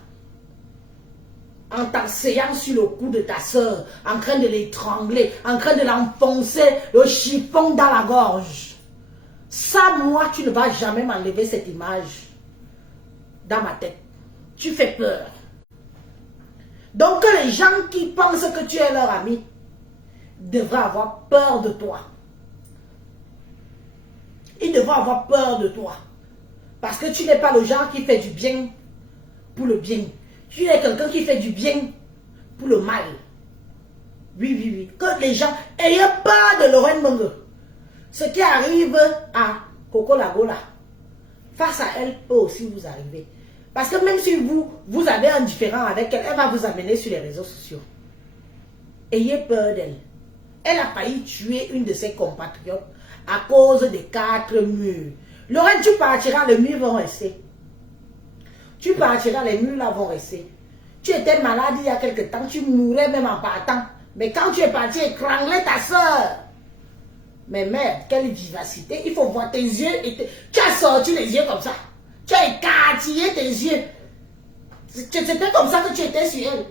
En t'asseyant sur le cou de ta soeur, en train de l'étrangler, en train de l'enfoncer le chiffon dans la gorge. Ça, moi, tu ne vas jamais m'enlever cette image dans ma tête. Tu fais peur. Donc, que les gens qui pensent que tu es leur ami devraient avoir peur de toi. Ils devraient avoir peur de toi. Parce que tu n'es pas le genre qui fait du bien pour le bien. Tu es quelqu'un qui fait du bien pour le mal. Oui, oui, oui. Que les gens aient peur de Lorraine Mongo. Ce qui arrive à Coco Lago là, face à elle peut aussi vous arriver. Parce que même si vous avez un différend avec elle, elle va vous amener sur les réseaux sociaux. Ayez peur d'elle. elle a failli tuer une de ses compatriotes à cause des 4 murs. Lorraine, tu partiras, les murs vont rester. Tu partiras, les murs là vont rester. Tu étais malade il y a quelque temps, tu mourrais même en partant. Mais quand tu es parti étrangler ta soeur. Mais merde, quelle vivacité. Il faut voir tes yeux. Tu as sorti les yeux comme ça. Tu as écartillé tes yeux. C'était comme ça que tu étais sur elle.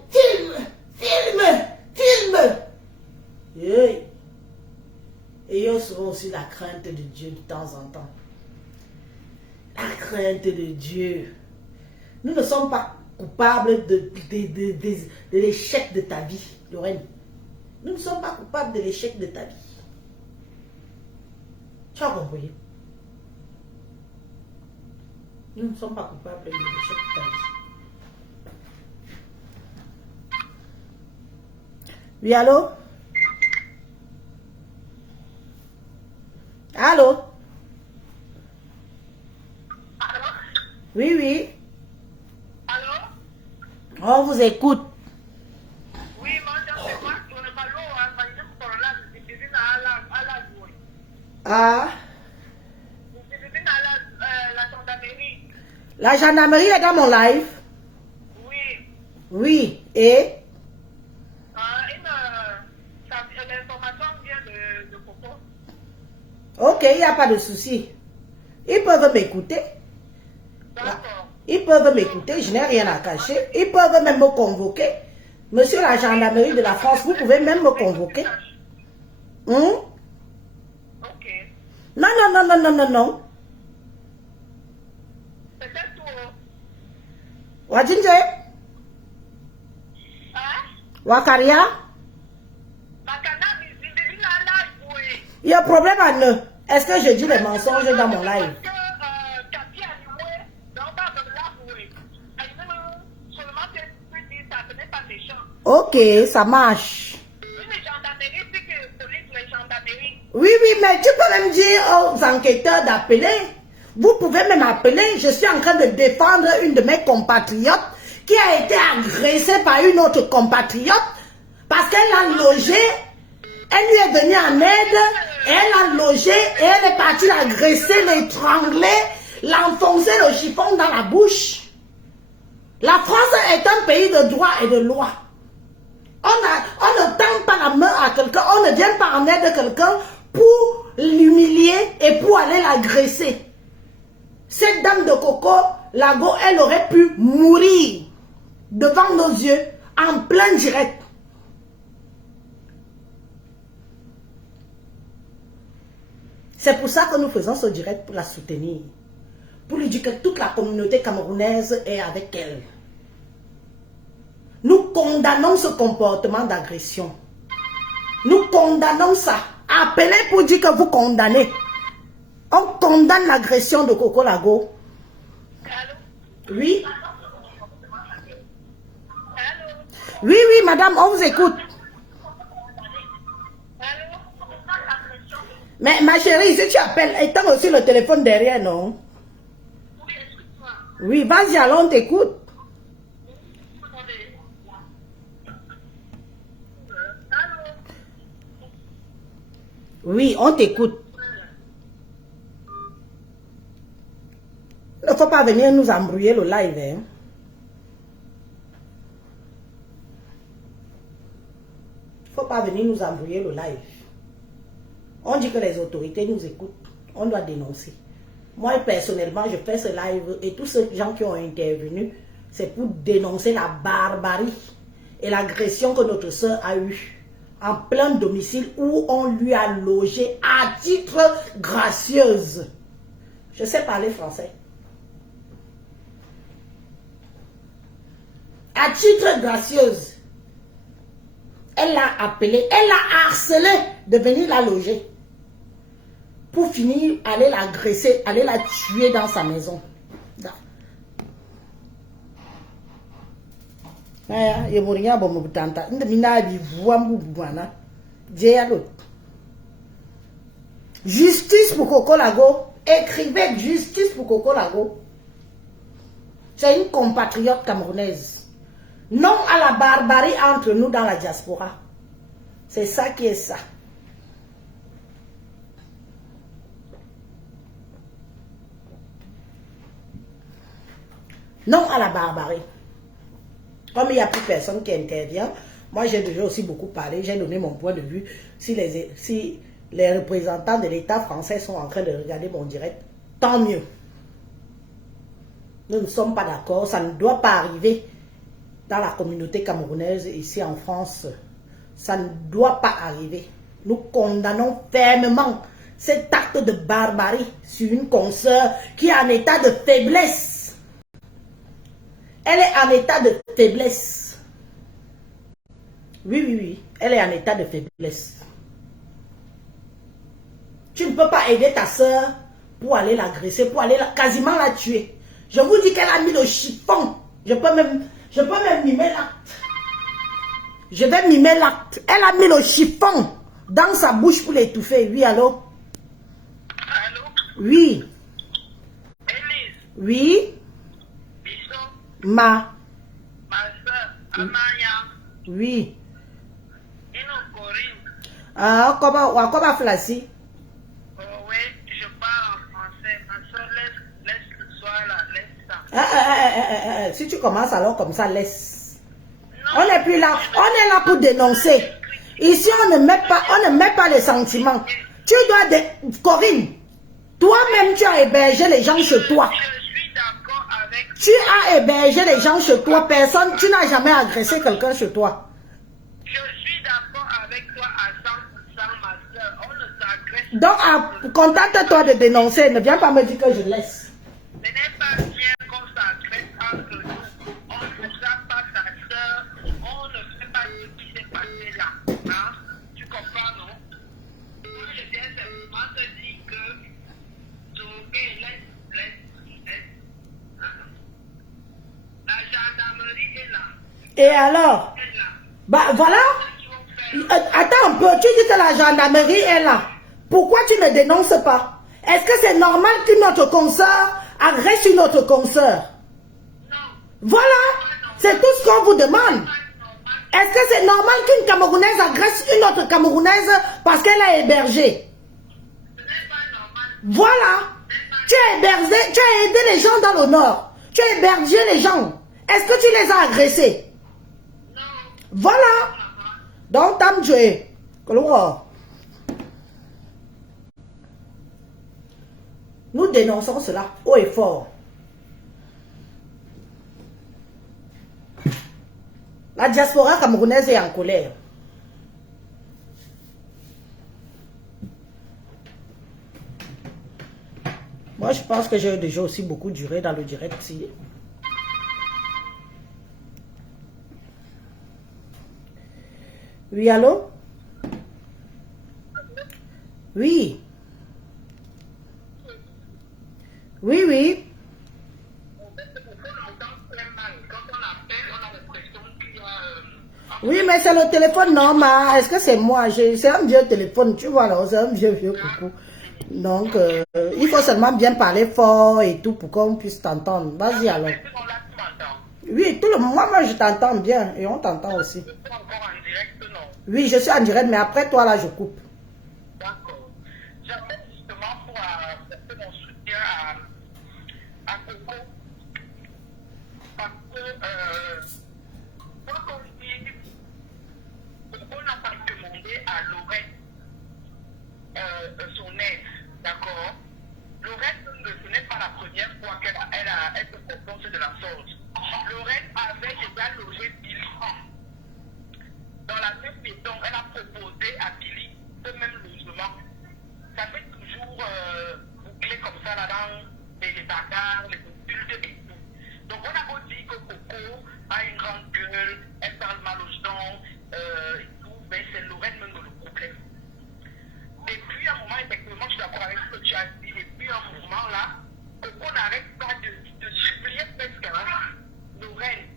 Filme. Et ils seront aussi la crainte de Dieu de temps en temps. La crainte de Dieu. Nous ne sommes pas coupables de l'échec de ta vie, Lorraine. Nous ne sommes pas coupables de l'échec de ta vie. Tu as compris? Nous ne sommes pas coupables de l'échec de ta vie. Oui, allô? Allô? Allô? Oui. Allô? On vous écoute. Oui, moi, je sais pas, je ne sais pas, Ah. la gendarmerie. La gendarmerie est dans mon live? Oui. Oui. Et? L'information vient de Coco. Ok, il n'y a pas de souci. Ils peuvent m'écouter. D'accord. Ils peuvent m'écouter, je n'ai rien à cacher. Ils peuvent même me convoquer. Monsieur la gendarmerie de la France, vous pouvez même me convoquer. Ok. Non. C'est tout. Wajinje? Hein? Wakaria? Il y a un problème à ne. Est-ce que je dis les mensonges dans mon live? Ok, ça marche. Oui, mais tu peux même dire aux enquêteurs d'appeler. Vous pouvez même appeler. Je suis en train de défendre une de mes compatriotes qui a été agressée par une autre compatriote parce qu'elle a logé. Elle lui est venue en aide, elle a logé et elle est partie l'agresser, l'étrangler, l'enfoncer le chiffon dans la bouche. La France est un pays de droit et de loi. On ne tend pas la main à quelqu'un, on ne vient pas en aide de quelqu'un pour l'humilier et pour aller l'agresser. Cette dame de Coco Lago, elle aurait pu mourir devant nos yeux en plein direct. C'est pour ça que nous faisons ce direct pour la soutenir. Pour lui dire que toute la communauté camerounaise est avec elle. Nous condamnons ce comportement d'agression. Nous condamnons ça. Appelez pour dire que vous condamnez. On condamne l'agression de Coco Lago. Oui. Oui, madame, on vous écoute. Mais ma chérie, si tu appelles, étends aussi le téléphone derrière, non? Oui, vas-y, allons, on t'écoute. Oui, on t'écoute. Il ne faut pas venir nous embrouiller le live. Hein? Il ne faut pas venir nous embrouiller le live. On dit que les autorités nous écoutent. On doit dénoncer. Moi, personnellement, je fais ce live et tous ces gens qui ont intervenu, c'est pour dénoncer la barbarie et l'agression que notre soeur a eue en plein domicile où on lui a logé à titre gracieuse. Je sais parler français. À titre gracieuse. Elle l'a appelé, elle l'a harcelé de venir la loger. Pour finir, aller l'agresser, aller la tuer dans sa maison. Justice pour Coco Lago. Écrivez justice pour Coco Lago. C'est une compatriote camerounaise. Non à la barbarie entre nous dans la diaspora. C'est ça qui est ça. Non à la barbarie. Comme il n'y a plus personne qui intervient, moi j'ai déjà aussi beaucoup parlé, j'ai donné mon point de vue. Si les représentants de l'État français sont en train de regarder mon direct, tant mieux. Nous ne sommes pas d'accord, ça ne doit pas arriver dans la communauté camerounaise, ici en France. Ça ne doit pas arriver. Nous condamnons fermement cet acte de barbarie sur une consoeur qui est en état de faiblesse. Elle est en état de faiblesse. Oui, oui, oui. Elle est en état de faiblesse. Tu ne peux pas aider ta soeur pour aller l'agresser, pour aller quasiment la tuer. Je vous dis qu'elle a mis le chiffon. Je peux même mimer l'acte. Je vais mimer l'acte. Elle a mis le chiffon dans sa bouche pour l'étouffer. Oui, allô? Allô? Oui. Élise. Oui. Bisso. Ma soeur. Amaya. Oui. Ino Corinne. Ah, comment flassi? Oh oui, je parle en français. Ma soeur, laisse le soir là, laisse ça. Si tu commences alors comme ça, laisse. Non. On n'est plus là. On est là pour dénoncer. Ici, on ne met pas les sentiments. Tu dois... Corinne, toi-même, tu as hébergé les gens chez toi. Je suis d'accord avec... Tu as hébergé les gens chez toi. Personne, tu n'as jamais agressé quelqu'un chez toi. Je suis d'accord avec toi à 100%, ma soeur. On ne s'agresse Donc, contente-toi de dénoncer. Ne viens pas me dire que je laisse. Ce n'est pas bien qu'on s'agresse entre nous. On ne frappe pas ta soeur. On ne fait pas ce qui s'est passé là. Hein? Tu comprends, non? Moi, je viens simplement te dire que laisse. Hein? La gendarmerie est là. Et alors? Elle est là. Bah voilà. Ils vont faire... Attends un peu. Tu dis que la gendarmerie est là. Pourquoi tu ne dénonces pas? Est-ce que c'est normal qu'une autre consoeur agresse une autre consoeur? Non. Voilà. C'est tout ce qu'on vous demande. Est-ce que c'est normal qu'une Camerounaise agresse une autre Camerounaise parce qu'elle est hébergée? Ce n'est pas normal. Voilà. Tu as aidé les gens dans le nord. Tu as hébergé les gens. Est-ce que tu les as agressés? Non. Voilà. Donc, tam tué. Nous dénonçons cela haut et fort. La diaspora camerounaise est en colère. Moi, je pense que j'ai déjà aussi beaucoup duré dans le direct ici. Oui, allô? Oui. Oui, oui. Oui, mais c'est le téléphone normal. Est-ce que c'est moi? C'est un vieux téléphone, tu vois là, c'est un vieux coucou. Donc, il faut seulement bien parler fort et tout pour qu'on puisse t'entendre. Vas-y alors. Oui, tout le monde, moi je t'entends bien et on t'entend aussi. Oui, je suis en direct, mais après toi là, je coupe. D'accord. J'appelle justement pour apporter mon soutien à Coco. Parce que, quoi qu'on dise, Coco n'a pas demandé à Lorette son aide. D'accord? Lorette, ce n'est pas la première fois qu'elle se comporte de la sorte. Lorette avait déjà logé Billy. Dans la même maison, elle a proposé à Billy ce même logement. Ça fait toujours boucler comme ça là dans les bagarres, les insultes et tout. Donc on a beau dire que Coco a une grande gueule, elle parle mal aux gens et tout, mais c'est Lorraine même le problème. Depuis un moment, effectivement, je suis d'accord avec ce que tu as dit, depuis un moment là, Coco n'arrête pas de supplier presque Lorraine.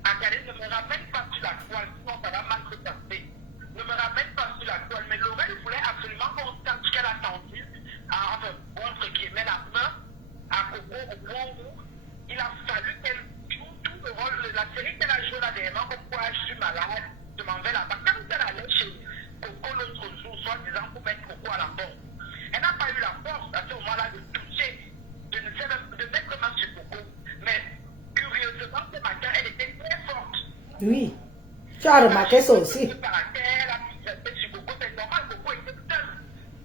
Attendez, ne me ramène pas sur la toile, sinon ça va mal se passer. Ne me ramène pas sur la toile. Mais Lorraine voulait absolument qu'on sache qu'elle a tendu, entre guillemets, la main à Coco au point où il a fallu qu'elle joue tout le rôle. La série qu'elle a joué là dernièrement, comme quoi je suis malade, je m'en vais là-bas. Quand elle allait chez Coco l'autre jour, soi-disant pour mettre Coco à la porte, elle n'a pas eu la force à ce moment-là de toucher, de mettre main sur Coco. Mais curieusement, ce matin, elle était très forte. Oui. Tu as remarqué ça aussi. C'est normal, Coco était seule.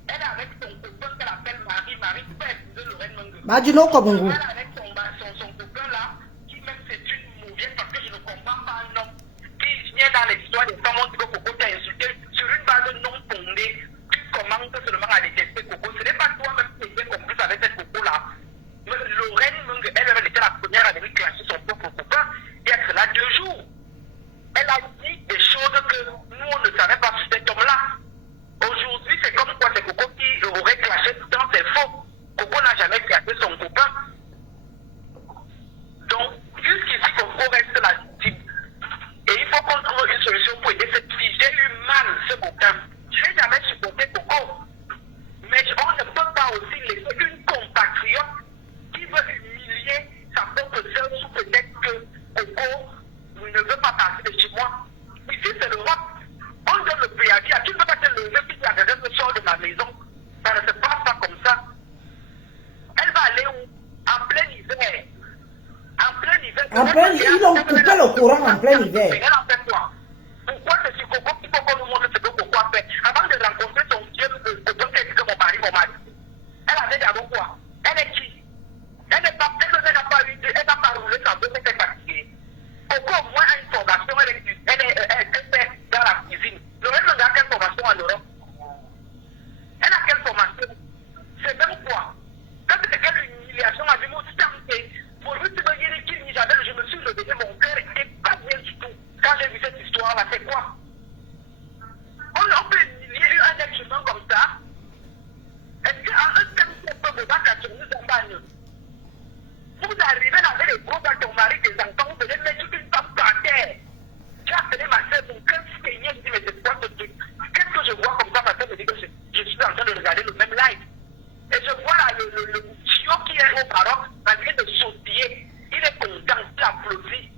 Elle est avec son copain qu'elle appelle Marie. Marie, tu peux épouser Lorraine Mangue. Madino Kobongo. Elle est avec son copain là, qui même c'est une mauvaise parce que je ne comprends pas un homme qui vient dans les histoires des femmes, on dit que Coco t'a insulté sur une base non fondée. Tu commences seulement à détester Coco. Ce n'est pas toi-même qui étais complice avec cette Coco là. Mais Lorraine Mangue, elle était la première à venir clasher son propre copain il y a cela 2 jours. Elle a dit des choses que nous on ne savait pas sur cet homme-là. Aujourd'hui, c'est comme quoi c'est Coco qui aurait clashé tout le temps, c'est faux. Coco n'a jamais clashé son copain. Donc, jusqu'ici, Coco reste la victime. Et il faut qu'on trouve une solution pour aider cette fille. J'ai eu mal ce copain. Je n'ai jamais supporté Coco. Mais on ne peut pas aussi laisser une compatriote qui veut humilier sa propre sœur sous prétexte que Coco ne veut pas passer de chez moi. Ici, c'est l'Europe. On donne le préavis. Tu ne peux pas te lever puis tu as le sort de ma maison. Ça ne se passe pas comme ça. Elle va aller où? En plein hiver. En plein hiver. Ils ont coupé le courant en plein hiver. Elle a fait quoi? Pourquoi c'est sur Coco qu'il faut qu'on nous montre ce que Coco a fait? Avant de rencontrer son Dieu, Coco qui a dit que mon mari. Elle avait d'abord quoi? Elle est qui? Elle n'a pas roulé sa boue, elle est fatiguée. Coco au moins a une formation, elle fait dans la cuisine. Lorraine Mangue a quelle formation en Europe? Elle a quelle formation? C'est même quoi? Quand c'est quelle humiliation à vie, moi aussi, pour lui, tu me dire qu'il n'y avait, je me suis levé, mon cœur n'était pas bien du tout. Quand j'ai vu cette histoire-là, c'est quoi? On peut humilier un être humain comme ça? Est-ce qu'à un temps, on peut vous battre à tourner en bagne? Vous arrivez avec les gros à ton mari, tes enfants, vous venez mettre une femme par terre. Tu as appelé ma soeur, mon cœur saignait, je dis, mais c'est quoi ce truc? Qu'est-ce que je vois comme ça? Ma soeur me dit que je suis en train de regarder le même live. Et je vois là le chiot qui est au Maroc en train de sautiller. Il est content, il applaudit.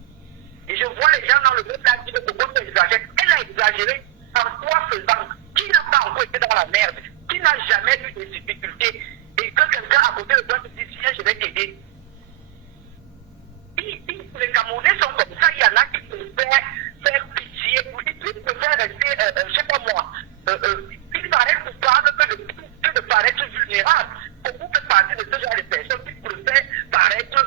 Et je vois les gens dans le même live qui disent que Coco exagère. Elle a exagéré en quoi faisant? Qui n'a pas encore été dans la merde? Qui n'a jamais eu des difficultés? Et que quelqu'un à côté de toi te dit, viens, je vais t'aider. Les Camerounais sont comme ça, il y en a qui peuvent faire pitié, ils préfèrent rester, je ne sais pas moi, ils paraissent coupables que de paraître vulnérables. Beaucoup fait partie de ce genre de personnes qui préfèrent paraître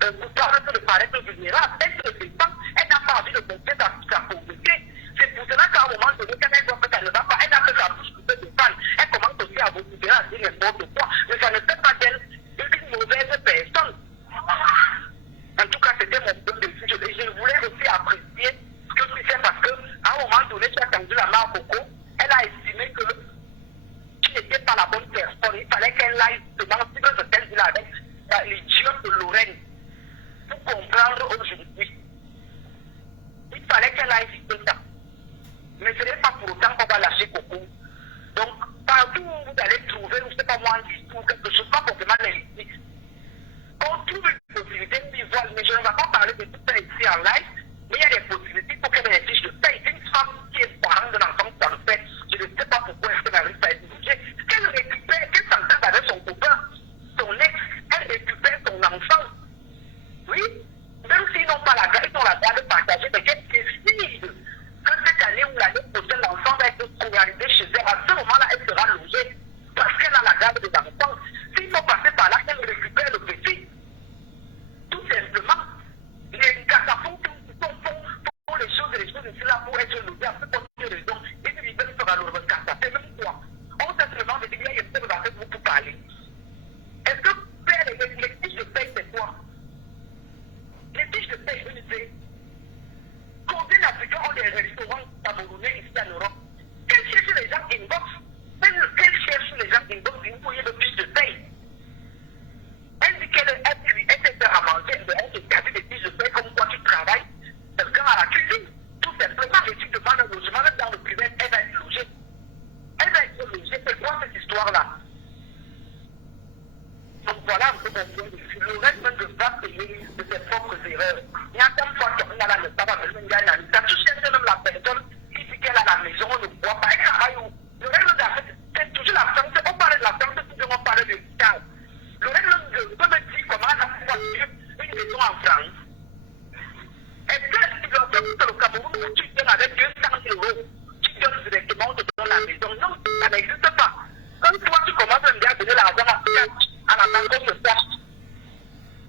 coupables que de paraître vulnérables. Elle se défend, elle n'a pas envie de montrer sa pauvreté. C'est pour cela qu'à un moment donné, quand elle voit que ça ne va pas, elle n'a que sa bouche pour se défendre. Elle commence aussi à vous dire n'importe quoi, mais ça ne fait pas d'elle une mauvaise personne. En tout cas, c'était mon point de vue. Je voulais aussi apprécier ce que tu fais parce qu'à un moment donné, tu as tendu la main à Coco. Elle a estimé que tu n'étais pas la bonne personne. Il fallait qu'elle aille devant ce qu'elle dit là avec l'idiot de Lorraine pour comprendre aujourd'hui. Il fallait qu'elle aille vite ça. Mais ce n'est pas pour autant qu'on va lâcher Coco. Donc, partout où vous allez trouver, je ne sais pas moi, un discours, quelque chose, pas forcément les on trouve une possibilité de visual, mais je ne vais pas parler de tout ça ici en live, mais il y a des possibilités pour qu'elle ait des fiches de paye. Une femme qui est parent de l'enfant qui en fait, je ne sais pas pourquoi est-ce qu'elle n'arrive pas à être obligée. Qu'elle récupère, qu'elle s'entende avec son copain, son ex, elle récupère son enfant. Oui, même s'ils n'ont pas la garde, ils ont la garde partagée, mais qu'elle décide que cette année ou l'année prochaine, l'enfant va être scolarisé chez elle. À ce moment-là, elle sera logée parce qu'elle a la garde des enfants. S'il faut passer par là, elle récupère le petit. Tout simplement, les catapultes font les choses ici là pour être logés à ce point de raison. Et puis ils veulent faire le catapult. Même quoi? On sait seulement de dire qu'il y a une chose à faire pour parler. Est-ce que faire les fiches de paye, c'est quoi? Les fiches de paye, je disais, combien d'Africains ont des restaurants camerounais ici en Europe? Quels cherchent les gens inbox? Quels cherchent les gens inbox d'une foyer de fiches de paye? Elle dit qu'elle sait faire à manger, mais elle se casse des fiches de paie comme quoi tu travailles, quelqu'un à la cuisine. Tout simplement, mais tu demandes un logement, même dans le privé, elle va être logée. Elle va être logée. C'est quoi cette histoire-là? Donc voilà un peu mon point de vue. Le reste même de pas payer de ses propres erreurs. Il y a tant de fois qu'on a le tabac, mais on gagne la vie. Ça touche même la personne qui dit qu'elle a la maison, on ne voit pas. Elle travaille où? Le reste de la fête, c'est toujours la France. On parle de la France, on parle de l'État. Le reste peut me dire comment elle a pu une maison en faut se faire.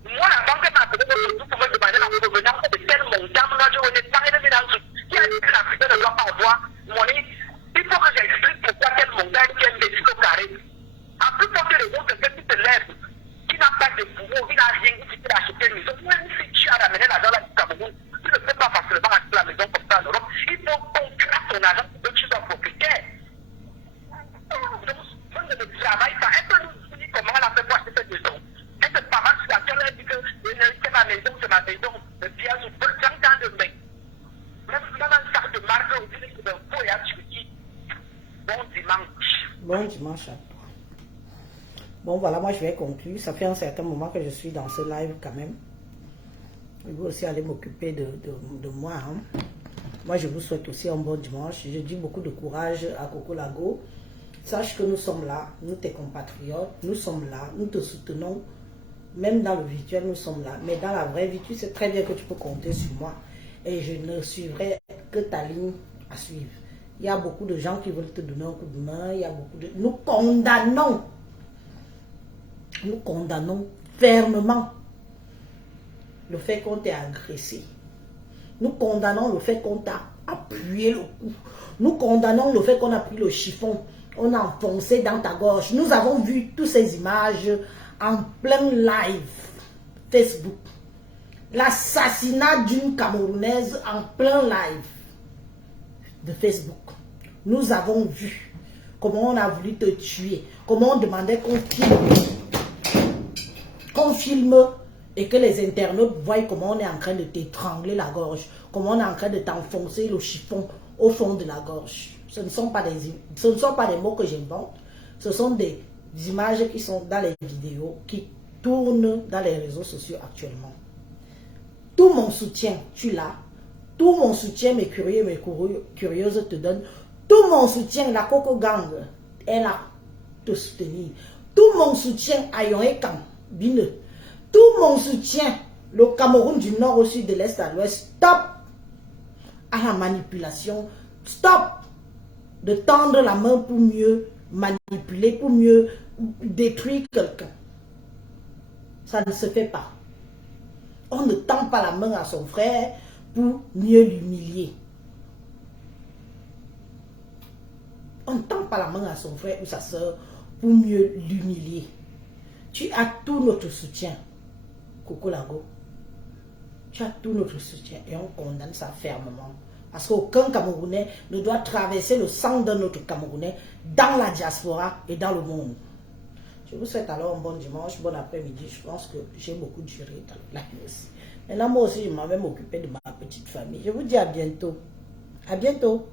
Moi, la banque m'a appelé pour me demander la provenance de tel montant. Moi, je n'ai pas de mélange. Qui a dit que l'Africain ne doit pas avoir monnaie? Il faut que j'explique pourquoi tel montant tient des kilos carrés. À plus forte raison, quelqu'un qui te lève, qui n'a pas de boulot, qui n'a rien, qui peut acheter une maison. Même si tu as ramené l'argent là du Cameroun, tu ne peux pas facilement acheter la maison comme ça en Europe. Il faut qu'on crée ton argent pour que tu sois propriétaire. Donc, moi, je ne travaille pas. Est-ce que nous dit comment elle a fait pour acheter cette maison? Est-ce que par situation, elle dit que c'est ma maison, le bien sous peu, j'entends de mec. Même un sac de marque, on dit que c'est un faux et à Turquie. Bon dimanche. Bon dimanche à toi. Bon, voilà, moi je vais conclure. Ça fait un certain moment que je suis dans ce live quand même. Je vais aussi aller m'occuper de moi. Hein. Moi, je vous souhaite aussi un bon dimanche. Je dis beaucoup de courage à Coco Lago. Sache que nous sommes là, nous tes compatriotes, nous sommes là, nous te soutenons. Même dans le virtuel, nous sommes là. Mais dans la vraie vie, tu sais très bien que tu peux compter sur moi. Et je ne suivrai que ta ligne à suivre. Il y a beaucoup de gens qui veulent te donner un coup de main. Il y a beaucoup de... Nous condamnons fermement le fait qu'on t'ait agressé. Nous condamnons le fait qu'on t'a appuyé le cou. Nous condamnons le fait qu'on a pris le chiffon, on a enfoncé dans ta gorge. Nous avons vu toutes ces images en plein live Facebook. L'assassinat d'une Camerounaise en plein live de Facebook. Nous avons vu comment on a voulu te tuer, comment on demandait qu'on filme et que les internautes voient comment on est en train de t'étrangler la gorge, comment on est en train de t'enfoncer le chiffon au fond de la gorge. Ce ne sont pas des mots que j'invente, ce sont des images qui sont dans les vidéos, qui tournent dans les réseaux sociaux actuellement. Tout mon soutien, tu l'as. Tout mon soutien, mes curieux, mes curieuses te donnent. Tout mon soutien, la Coco Gang est là te soutenir. Tout mon soutien à Yoékan, Bine. Tout mon soutien, le Cameroun du nord au sud, de l'est à l'ouest. Stop à la manipulation. Stop de tendre la main pour mieux manipuler, pour mieux détruire quelqu'un. Ça ne se fait pas. On ne tend pas la main à son frère pour mieux l'humilier. On ne tend pas la main à son frère ou sa soeur pour mieux l'humilier. Tu as tout notre soutien, Coco Lago. Tu as tout notre soutien et on condamne ça fermement. Parce qu'aucun Camerounais ne doit traverser le sang d'un autre Camerounais dans la diaspora et dans le monde. Je vous souhaite alors un bon dimanche, bon après-midi. Je pense que j'ai beaucoup duré dans le live aussi. Maintenant, moi aussi, je m'en vais m'occuper de ma petite famille. Je vous dis à bientôt. À bientôt.